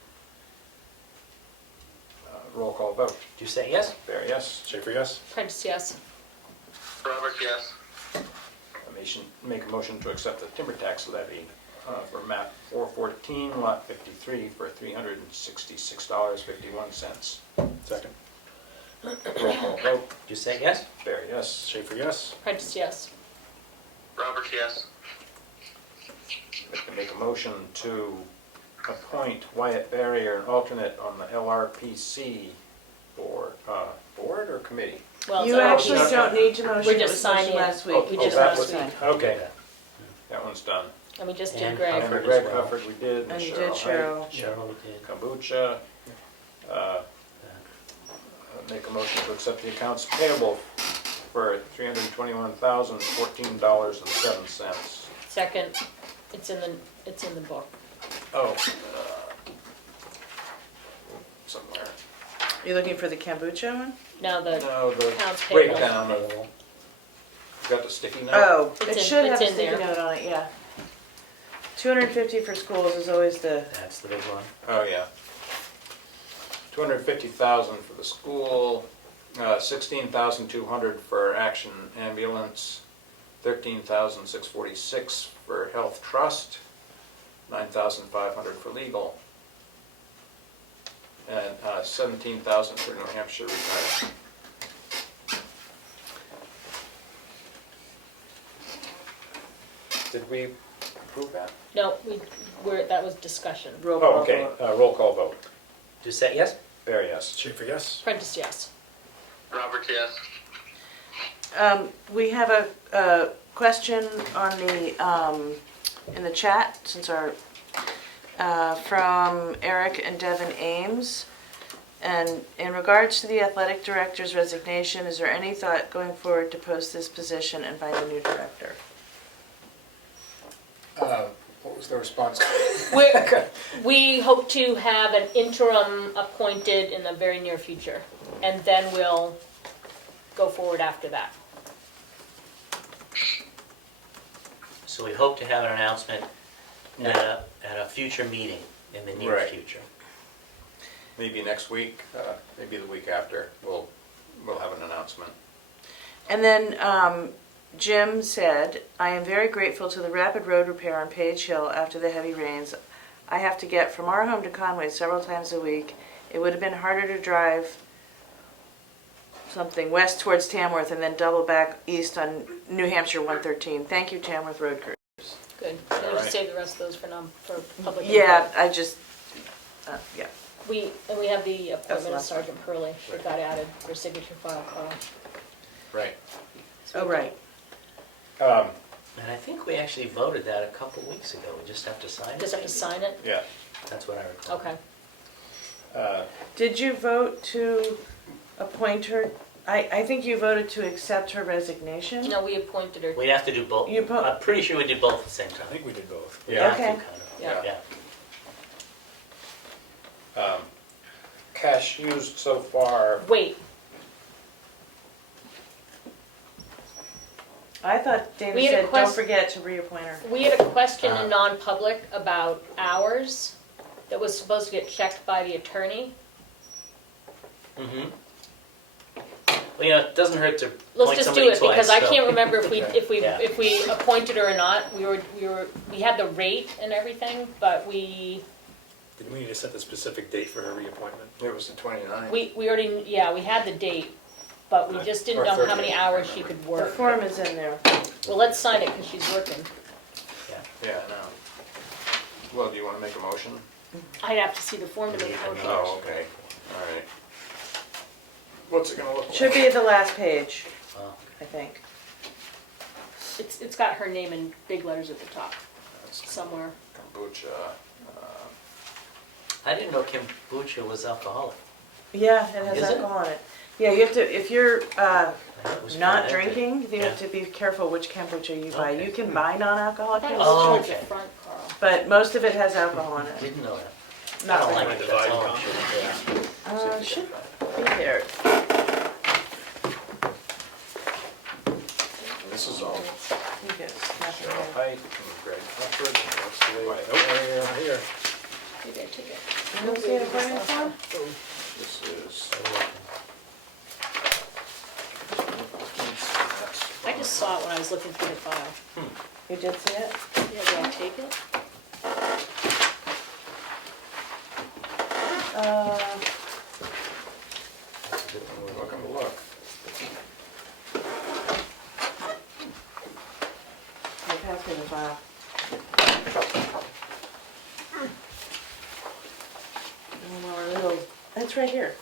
Roll call vote. Just say yes. Bear, yes. Schaefer, yes? Prentice, yes. Roberts, yes. Make a motion to accept the timber tax levy for map 414, lot 53 for $366.51. Second. Roll call vote. Just say yes. Bear, yes. Schaefer, yes? Prentice, yes. Roberts, yes. Make a motion to appoint Wyatt Barrier an alternate on the LRPC board or committee? Well, it's You our actually motion. don't need to motion, We're it just was motioned signing. last week. Oh, We oh, just that last was- week. Okay, that one's done. And we just did And Greg. Hufford Greg as well. Hufford we did, And you Cheryl did Height, Cheryl. Cheryl did. Kombucha. Make a motion to accept the accounts payable for $321,014.07. Second, it's in the book. Oh, somewhere. You looking for the kombucha one? Now the No, the accounts payable. breakdown of, you got the sticky note? Oh, It's it in- should it's have a in sticky there. note on it, yeah. 250 for schools is always the, That's the big one. Oh, yeah. 250,000 for the school, 16,200 for Action Ambulance, 13,646 for Health Trust, 9,500 for legal, and 17,000 for New Hampshire retirement. Did we approve that? No, that was discussion. roll call Oh, okay, vote. roll call vote. Just say yes. There, yes. Schaefer, yes? Prentice, yes. Roberts, yes. We have a question on the, in the chat, since our, from Eric and Devin Ames. And in regards to the athletic director's resignation, is there any thought going forward to post this position and find a new director? What was the response? We hope to have an interim appointed in the very near future, and then we'll go forward after that. So we hope to have an announcement at a future meeting in the near Right. future. Maybe next week, maybe the week after, we'll have an announcement. And then Jim said, I am very grateful to the rapid road repair on Page Hill after the heavy rains. I have to get from our home to Conway several times a week. It would have been harder to drive something west towards Tamworth and then double back east on New Hampshire 113. Thank you, Tamworth Road Crew. Good. All We'll right. just save the rest of those for public input. Yeah, I just, yeah. We have the That's appointment the of last one. Sergeant Pearlie that got added for signature file, Carl. Right. So Oh, we- right. And I think we actually voted that a couple weeks ago. We just have to sign it. Just have to sign it? Yeah. That's what I recall. Okay. Did you vote to appoint her? I think you voted to accept her resignation. No, we appointed her. We have to do both. You po- I'm pretty sure we did both at the same I time. think we did both. We Yeah. have to, Okay. kind of. Yeah. Yeah. Cash used so far, Wait, I thought Dana We had a said, don't quest- forget to reappoint her. we had a question in Uh. non-public about hours that was supposed to get checked by the attorney. Mm-hmm. Well, you know, it doesn't hurt to Let's point just do somebody it, because twice, I so- can't remember if Yeah. we appointed her or not. We had the rate and everything, but we Did we need to set the specific date for her reappointment? it was the 29th. we already, yeah, we had the date, but we just didn't Or know how 30. many hours she could The work. form is in there. Well, let's sign it because she's working. Yeah, no. Well, do you want to make a motion? I'd have to see the form to make a motion. Oh, okay, all right. What's it gonna look like? Should be at the last page, Oh. I think. It's got her name in big letters at the top, That's somewhere. Kombucha. I didn't know kombucha was alcoholic. Yeah, it has Is it? alcohol in it. Yeah, you have to, if you're I thought it was not fermented. drinking, you have Yeah. to be careful which kombucha you buy. Okay. You can buy non-alcoholic I thought it kombucha, was Oh, towards the okay. front, Carl. but most of it has alcohol in it. Didn't know that. Not I don't very like much. it, that's all. Yeah. Should be there. This is all You get snap it Cheryl in. Height and Greg Clifford, and what's the way? Nope, here. Maybe I took it. You don't see an appointment form? This is. I just saw it when I was looking through the file. You did see it? Yeah, do I take it? Welcome to look. You passed me the file. That's right here.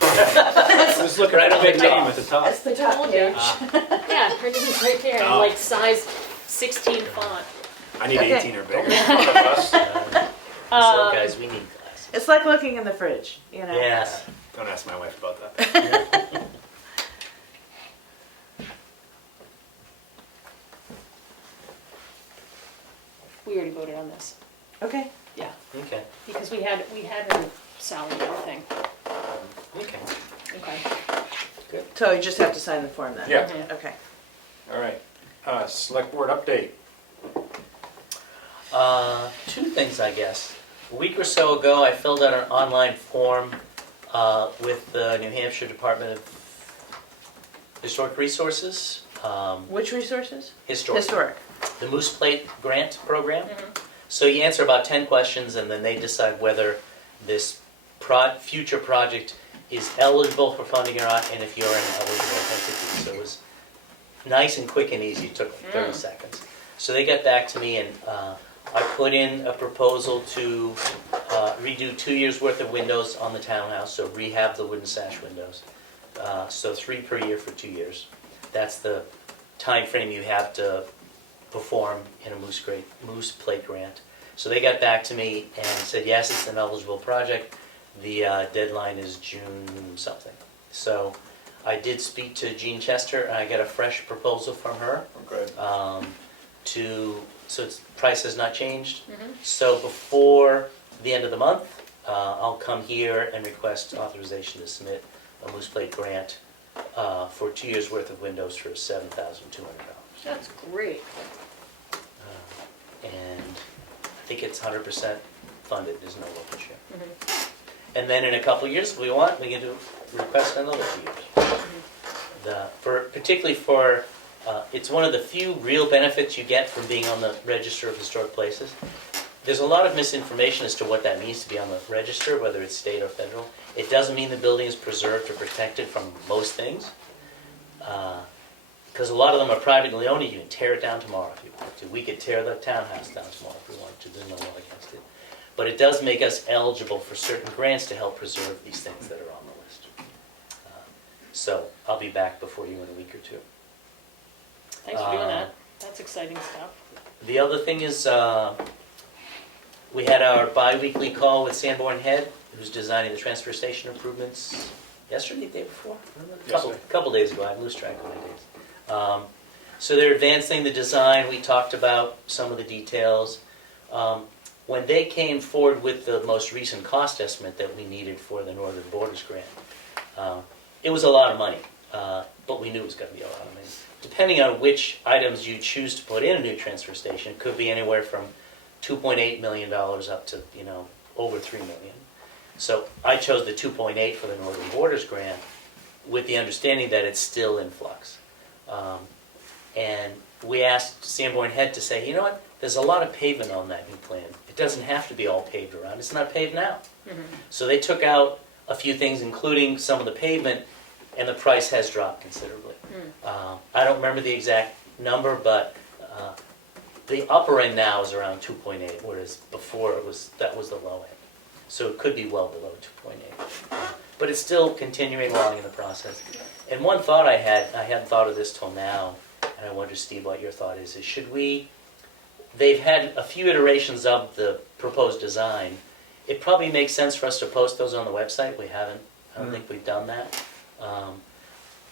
Just looking Right at on the big the name top. at the top. That's the top told you. page. Yeah, her name's right there, in Oh. like size 16 font. I need Okay. 18 or bigger. So guys, we need glasses. It's like looking in the fridge, you know? Yes. Don't ask my wife about that. We already voted on this. Okay. Yeah, Okay. because we had her salary and everything. Okay. Okay. So you just have to sign the form then? Yeah. Mhm. Okay. All right, select board update. Two things, I guess. A week or so ago, I filled out an online form with the New Hampshire Department of Historic Resources. Which resources? Historic. The Moose Plate Grant Program. Mhm. So you answer about 10 questions, and then they decide whether this future project is eligible for funding or not, and if you're an eligible entity. So it was nice and quick and easy. It took 30 seconds. So they got back to me, and I put in a proposal to redo 2 years' worth of windows on the townhouse, so rehab the wooden sash windows. So 3 per year for 2 years. That's the time frame you have to perform in a moose plate grant. So they got back to me and said, yes, it's an eligible project. The deadline is June something. So I did speak to Jean Chester, and I got a fresh proposal from her. Good. So its price has not changed. Mhm. So before the end of the month, I'll come here and request authorization to submit a moose plate grant for 2 years' worth of windows for $7,200. That's great. And I think it's 100% funded, there's no local share. Mhm. And then in a couple of years, if we want, we can do request another 2 years. Particularly for, it's one of the few real benefits you get from being on the Register of Historic Places. there's a lot of misinformation as to what that means to be on the register, whether it's state or federal. It doesn't mean the building is preserved or protected from most things. Because a lot of them are privately owned, you can tear it down tomorrow if you want to. We could tear the townhouse down tomorrow if we wanted to, there's no law against it. But it does make us eligible for certain grants to help preserve these things that are on the list. So I'll be back before you in a week or two. Thanks for doing that. That's exciting stuff. The other thing is, we had our bi-weekly call with Sanborn Head, who's designing the transfer station improvements yesterday, the day before? Couple days ago, I lose track of my days. So they're advancing the design, we talked about some of the details. When they came forward with the most recent cost estimate that we needed for the Northern Borders grant, it was a lot of money, but we knew it was going to be a lot of money. Depending on which items you choose to put in a new transfer station, it could be anywhere from $2.8 million up to, over $3 million. So I chose the 2.8 for the Northern Borders grant with the understanding that it's still in flux. And we asked Sanborn Head to say, you know what, there's a lot of pavement on that new plan. It doesn't have to be all paved around. It's not paved now. Mm-hmm. So they took out a few things, including some of the pavement, and the price has dropped considerably. I don't remember the exact number, but the upper end now is around 2.8, whereas before that was the low end. So it could be well below 2.8. But it's still continuing along in the process. And one thought I hadn't thought of this till now, and I wonder, Steve, what your thought is should we, they've had a few iterations of the proposed design. It probably makes sense for us to post those on the website. We haven't, I don't think we've done that.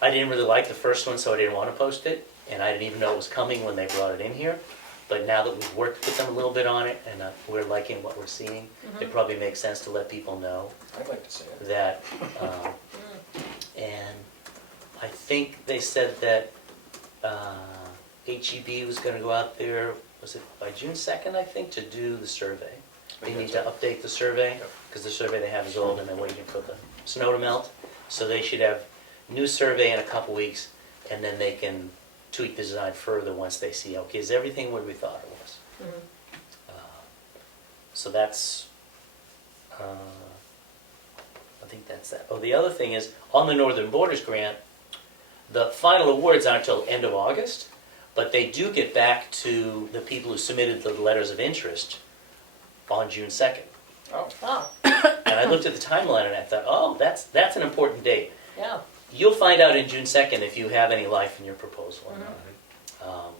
I didn't really like the first one, so I didn't want to post it, and I didn't even know it was coming when they brought it in here. But now that we've worked with them a little bit on it, and we're liking what we're seeing, it probably makes sense to let people know I'd like to see it. that, and I think they said that HEB was going to go out there, was it by June 2nd, I think, to do the survey. They need to update the survey, because the survey they have is old and they're waiting for the snow to melt. So they should have new survey in a couple weeks, and then they can tweak the design further once they see, okay, is everything what we thought it was? So that's, I think that's that. Oh, the other thing is, on the Northern Borders grant, the final awards aren't until end of August, but they do get back to the people who submitted the letters of interest on June 2nd. Oh, And I looked at the timeline and I thought, oh, that's an important date. yeah. You'll find out in June 2nd if you have any life in your proposal or not.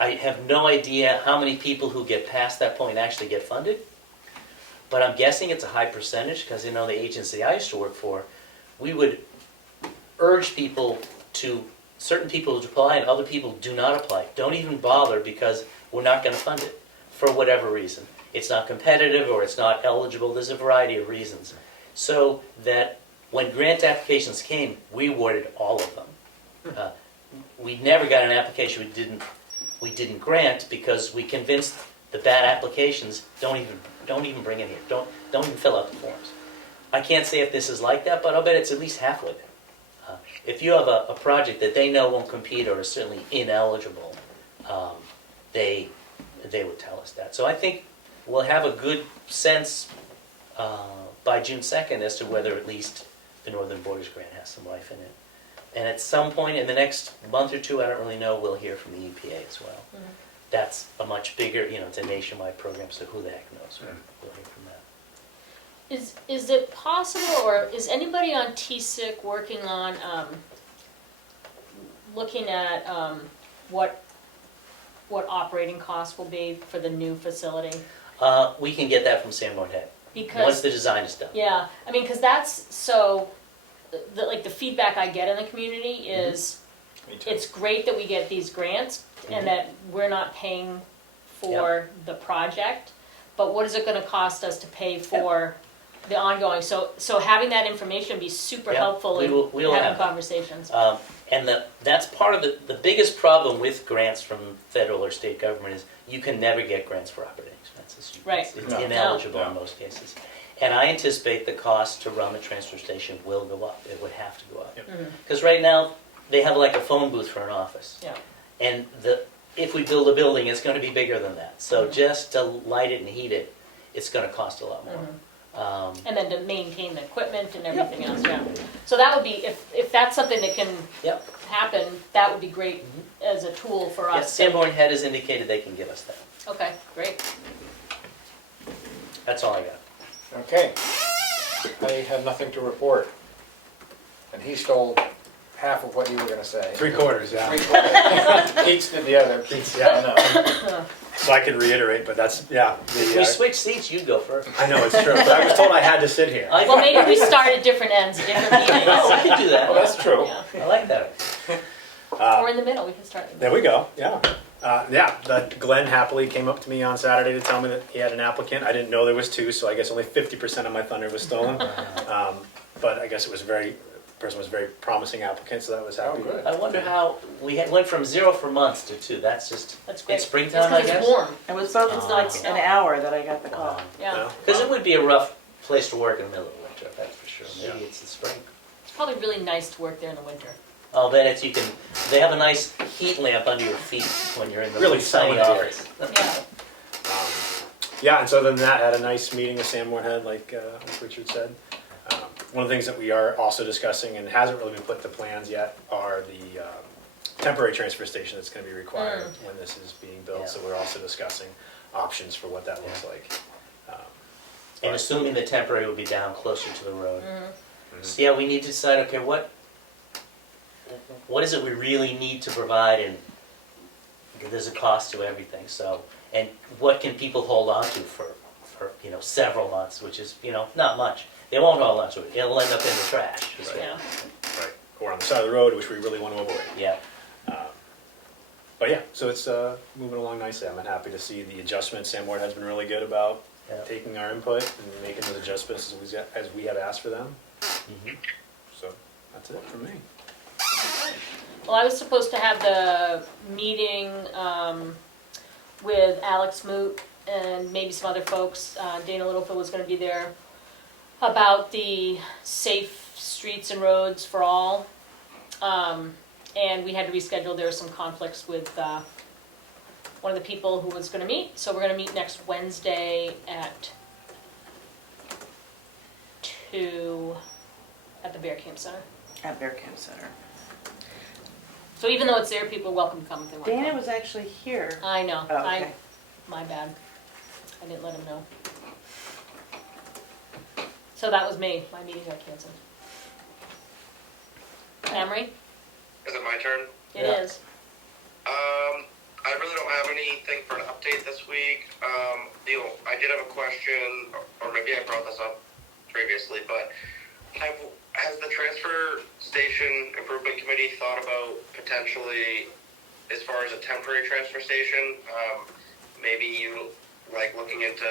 I have no idea how many people who get past that point actually get funded, but I'm guessing it's a high percentage because the agency I used to work for, we would urge people to, certain people to apply and other people do not apply. Don't even bother because we're not going to fund it for whatever reason. It's not competitive or it's not eligible. There's a variety of reasons. So that when grant applications came, we awarded all of them. We never got an application we didn't grant because we convinced the bad applications don't even bring in here. Don't even fill out the forms. I can't say if this is like that, but I'll bet it's at least halfway there. If you have a project that they know won't compete or is certainly ineligible, they would tell us that. So I think we'll have a good sense by June 2nd as to whether at least the Northern Borders grant has some life in it. And at some point in the next month or two, I don't really know, we'll hear from the EPA as well. That's a much bigger, it's a nationwide program, so who the heck knows? We'll hear from that. Is it possible, or is anybody on TSIC working on looking at what operating costs will be for the new facility? We can get that from Sanborn Head, Because once the design is done. yeah, I mean, because that's so. The feedback I get in the community is Me too. it's great that we get these grants and that we're not paying for the project, but what is it going to cost us to pay for the ongoing? So having that information would be super helpful we'll in having have that. conversations. And that's part of the biggest problem with grants from federal or state government is you can never get grants for operating expenses. Right. It's No. ineligible No. in most cases. And I anticipate the cost to run the transfer station will go up. It would have to go up. Mhm. Because right now, they have like a phone booth for an office. Yeah. And if we build a building, it's gonna be bigger than that. So just to light it and heat it, it's gonna cost a lot more. And then to maintain the equipment and everything else, yeah. So that would be, if that's something that can Yep. happen, that would be great as a tool for Yeah, us. Sanborn Head has indicated they can give us that. Okay, great. That's all I got. Okay. I have nothing to report. And he stole half of what you were gonna say. 3/4, yeah. Three-quarters. Pete's did the other. Yeah. I know. So I can reiterate, but that's, yeah. If we switch seats, you go first. I know, it's true, but I was told I had to sit here. Well, maybe we start at different ends, different meetings. Oh, we can do Well, that. that's true. Yeah. I like that. Or in the middle, we can start in the There middle. we go, yeah. Glenn happily came up to me on Saturday to tell me that he had an applicant. I didn't know there was two, so I guess only 50% of my thunder was stolen. But I guess it was the person was a very promising applicant, so that was happy. Oh, good. I wonder how went from 0 for months to 2. That's just That's great. in springtime, I It's 'cause guess. it's warm. It was about It's not an hour that I got the call. Wow. Yeah. Because it would be a rough place to work in the middle of winter, that's for sure. Maybe it's the spring. It's probably really nice to work there in the winter. Oh, then they have a nice heat lamp under your feet when you're in the Really sunny solitary. office. Yeah. Yeah, and so other than that, had a nice meeting with Sanborn Head, like Richard said. One of the things that we are also discussing, and hasn't really been put to plans yet, are the temporary transfer station that's going to be required when this is being built. Yeah. So we're also discussing options for what that looks like. And assuming the temporary will be down closer to the road. Mhm. So yeah, we need to decide, okay, what is it we really need to provide, and there's a cost to everything, so, and what can people hold on to for several months, which is, not much. They won't hold on to it, it'll end up in the trash. is what- Yeah. Right. Or on the side of the road, which we really want to avoid. Yeah, But yeah, so it's moving along nicely. I'm happy to see the adjustments. Sanborn has been really good about yeah. taking our input and making those adjustments as we have asked for them. Mhm. So that's it from me. Well, I was supposed to have the meeting with Alex Moot and maybe some other folks. Dana Littlefield was going to be there about the safe streets and roads for all. And we had to reschedule. There were some conflicts with one of the people who was going to meet. So we're going to meet next Wednesday at 2 at the Bear Camp Center. At Bear Camp Center. So even though it's there, people are welcome to come if they want to Dana come. was actually here. I know. Oh, okay. My bad. I didn't let him know. So that was me. My meeting got canceled. Emery? Is it my turn? It Yeah. is. I really don't have anything for an update this week. I did have a question, or maybe I brought this up previously, but has the transfer station improvement committee thought about potentially, as far as a temporary transfer station, maybe you looking into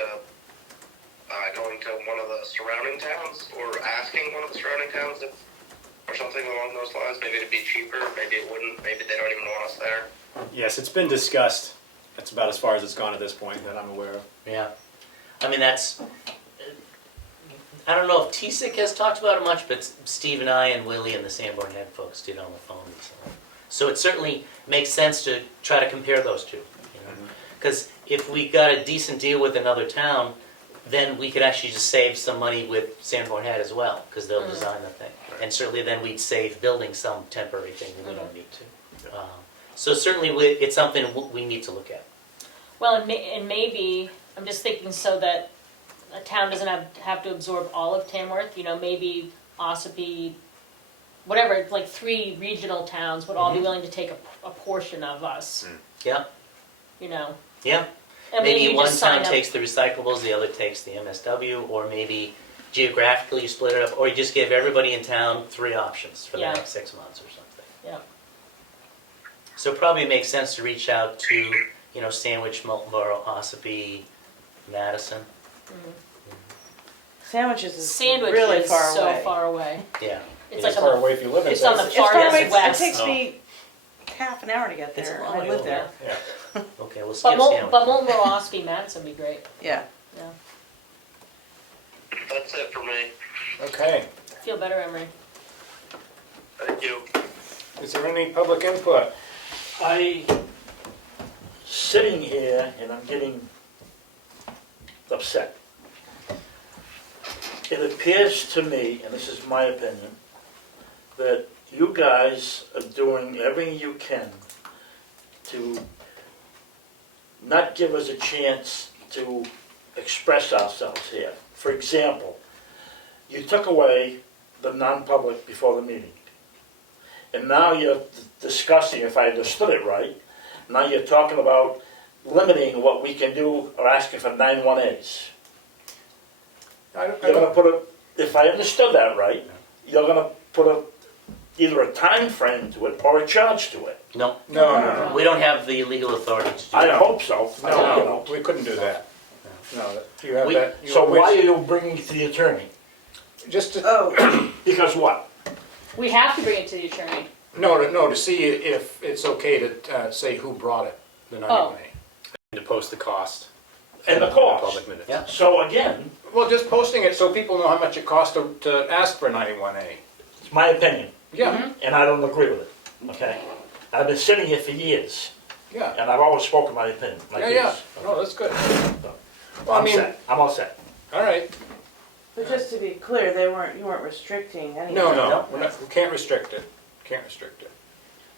going to one of the surrounding towns, or asking one of the surrounding towns if, or something along those lines? Maybe it'd be cheaper, maybe it wouldn't, maybe they don't even want us there. Yes, it's been discussed. That's about as far as it's gone at this point that I'm aware of. Yeah, I mean, I don't know if TSIC has talked about it much, but Steve and I and Willie and the Sanborn Head folks did on the phone recently. So it certainly makes sense to try to compare those two, because if we got a decent deal with another town, then we could actually just save some money with Sanborn Head as well, because they'll design the thing. Right. And certainly then we'd save building some temporary thing that we don't need to. Yeah. So certainly it's something we need to look at. Well, and maybe, I'm just thinking so that a town doesn't have to absorb all of Tamworth, maybe Ossipee, whatever, like 3 regional towns would all be willing to take a portion of us, Yeah, yeah. And Maybe you one just town sign up. takes the recyclables, the other takes the MSW, or maybe geographically you split it up, or you just give everybody in town 3 options for the Yeah. next 6 months or something. Yeah. So it probably makes sense to reach out to, Sandwich, Moultonborough, Ossipee, Madison. Sandwiches is Sandwich really is far so away. far away. Yeah. It's It's like far away if you live in it's on the Sussex. It's far farthest away. It west. takes me half an hour to get It's a there. long I way live over there. Yeah. Okay, we'll But skip Sandwich. Moultonborough, Ossipee, Madison would be great. Yeah. Yeah. That's it for me. Okay. Feel better, Emery. Thank you. Is there any public input? I sitting here and I'm getting upset. It appears to me, and this is my opinion, that you guys are doing everything you can to not give us a chance to express ourselves here. For example, you took away the non-public before the meeting. And now you're discussing, if I understood it right, now you're talking about limiting what we can do or asking for 91As. You're gonna put a, if I understood that right, you're gonna put either a time frame to it or a charge to it. No, No, we don't have the legal authority to do I that. hope so. no, we couldn't do that. No, you have We- that. you So why are always- you bringing it to the attorney? Just to, Oh, Because what? We have to bring it to the attorney. no, to see if it's okay to say who brought it, the 91A. To post the cost. And the in cost. Public minutes. Yeah. So again, Well, just posting it so people know how much it costs to ask for 91A. it's my opinion, Yeah, and I don't agree with it, okay? I've been sitting here for years, yeah, and I've always spoken my opinion, like yeah. this. No, that's good. Well, I I'm mean, set, I'm all set. all right. but just to be clear, you weren't restricting anything. No, we can't restrict it. Can't restrict it.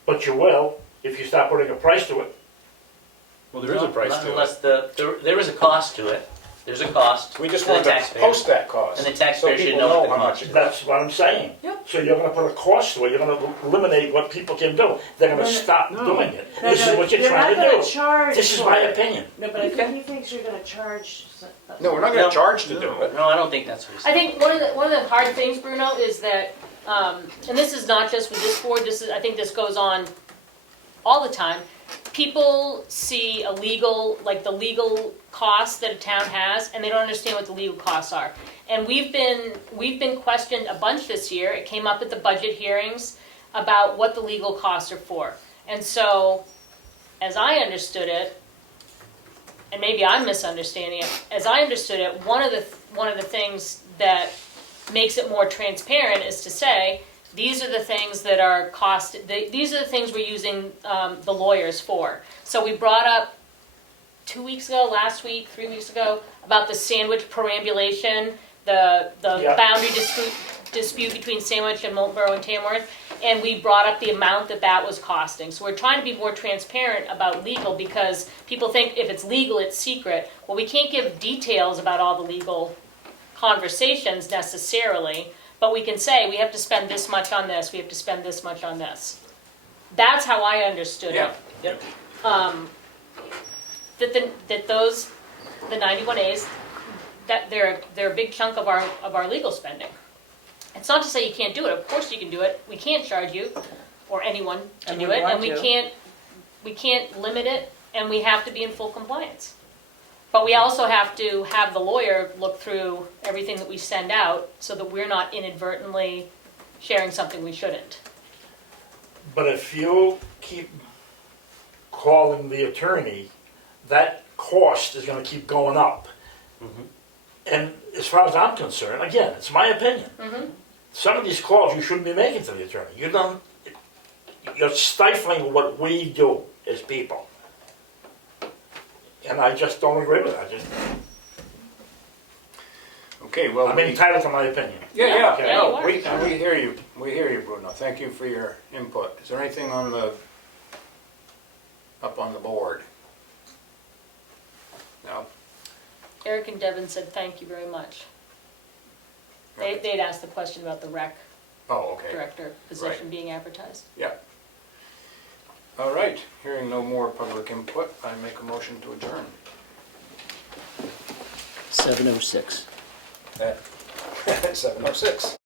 But you will, if you start putting a price to it. Well, there is a price to it. Unless there is a cost to it. There's a cost We just to the wanted to taxpayer. post that cost. And the taxpayer so should people know what the how cost much is. it That's what I'm saying. Yep. So you're gonna put a cost to it, you're gonna eliminate what people can do. They're gonna stop doing it. No, This is no, what you're trying to You're not do. gonna charge This is for my it. opinion. No, but I Okay. think he thinks you're gonna charge. No, we're not No. gonna charge to do it. No, I don't think that's what he's I saying. think one of the hard things, Bruno, is that, and this is not just with this board, I think this goes on all the time. People see the legal costs that a town has, and they don't understand what the legal costs are. And we've been questioned a bunch this year. It came up at the budget hearings about what the legal costs are for. And so, as I understood it, and maybe I'm misunderstanding it, as I understood it, one of the things that makes it more transparent is to say, these are the things that are these are the things we're using the lawyers for. So we brought up 2 weeks ago, last week, 3 weeks ago, about the Sandwich perambulation, the Yeah. boundary dispute between Sandwich and Moultonborough and Tamworth, and we brought up the amount that was costing. So we're trying to be more transparent about legal, because people think if it's legal, it's secret. Well, we can't give details about all the legal conversations necessarily, but we can say, we have to spend this much on this, we have to spend this much on this. That's how I understood it. Yeah. Yep. That the 91As, that they're a big chunk of our legal spending. It's not to say you can't do it. Of course you can do it. We can't charge you or anyone to And do we it, want and to. we can't limit it, and we have to be in full compliance. But we also have to have the lawyer look through everything that we send out so that we're not inadvertently sharing something we shouldn't. But if you keep calling the attorney, that cost is gonna keep going up. And as far as I'm concerned, again, it's my opinion. Some of these calls you shouldn't be making to the attorney. You're stifling what we do as people. And I just don't agree with it. Okay, well, I'm entitled to my opinion. yeah, Okay. Yeah, no, you are. we hear you. We hear you, Bruno. Thank you for your input. Is there anything up on the board? No? Eric and Devin said thank you very much. They'd asked the question about the rec Oh, okay. director position being advertised. Yeah. All right, hearing no more public input, I make a motion to adjourn. 7:06. At 7:06.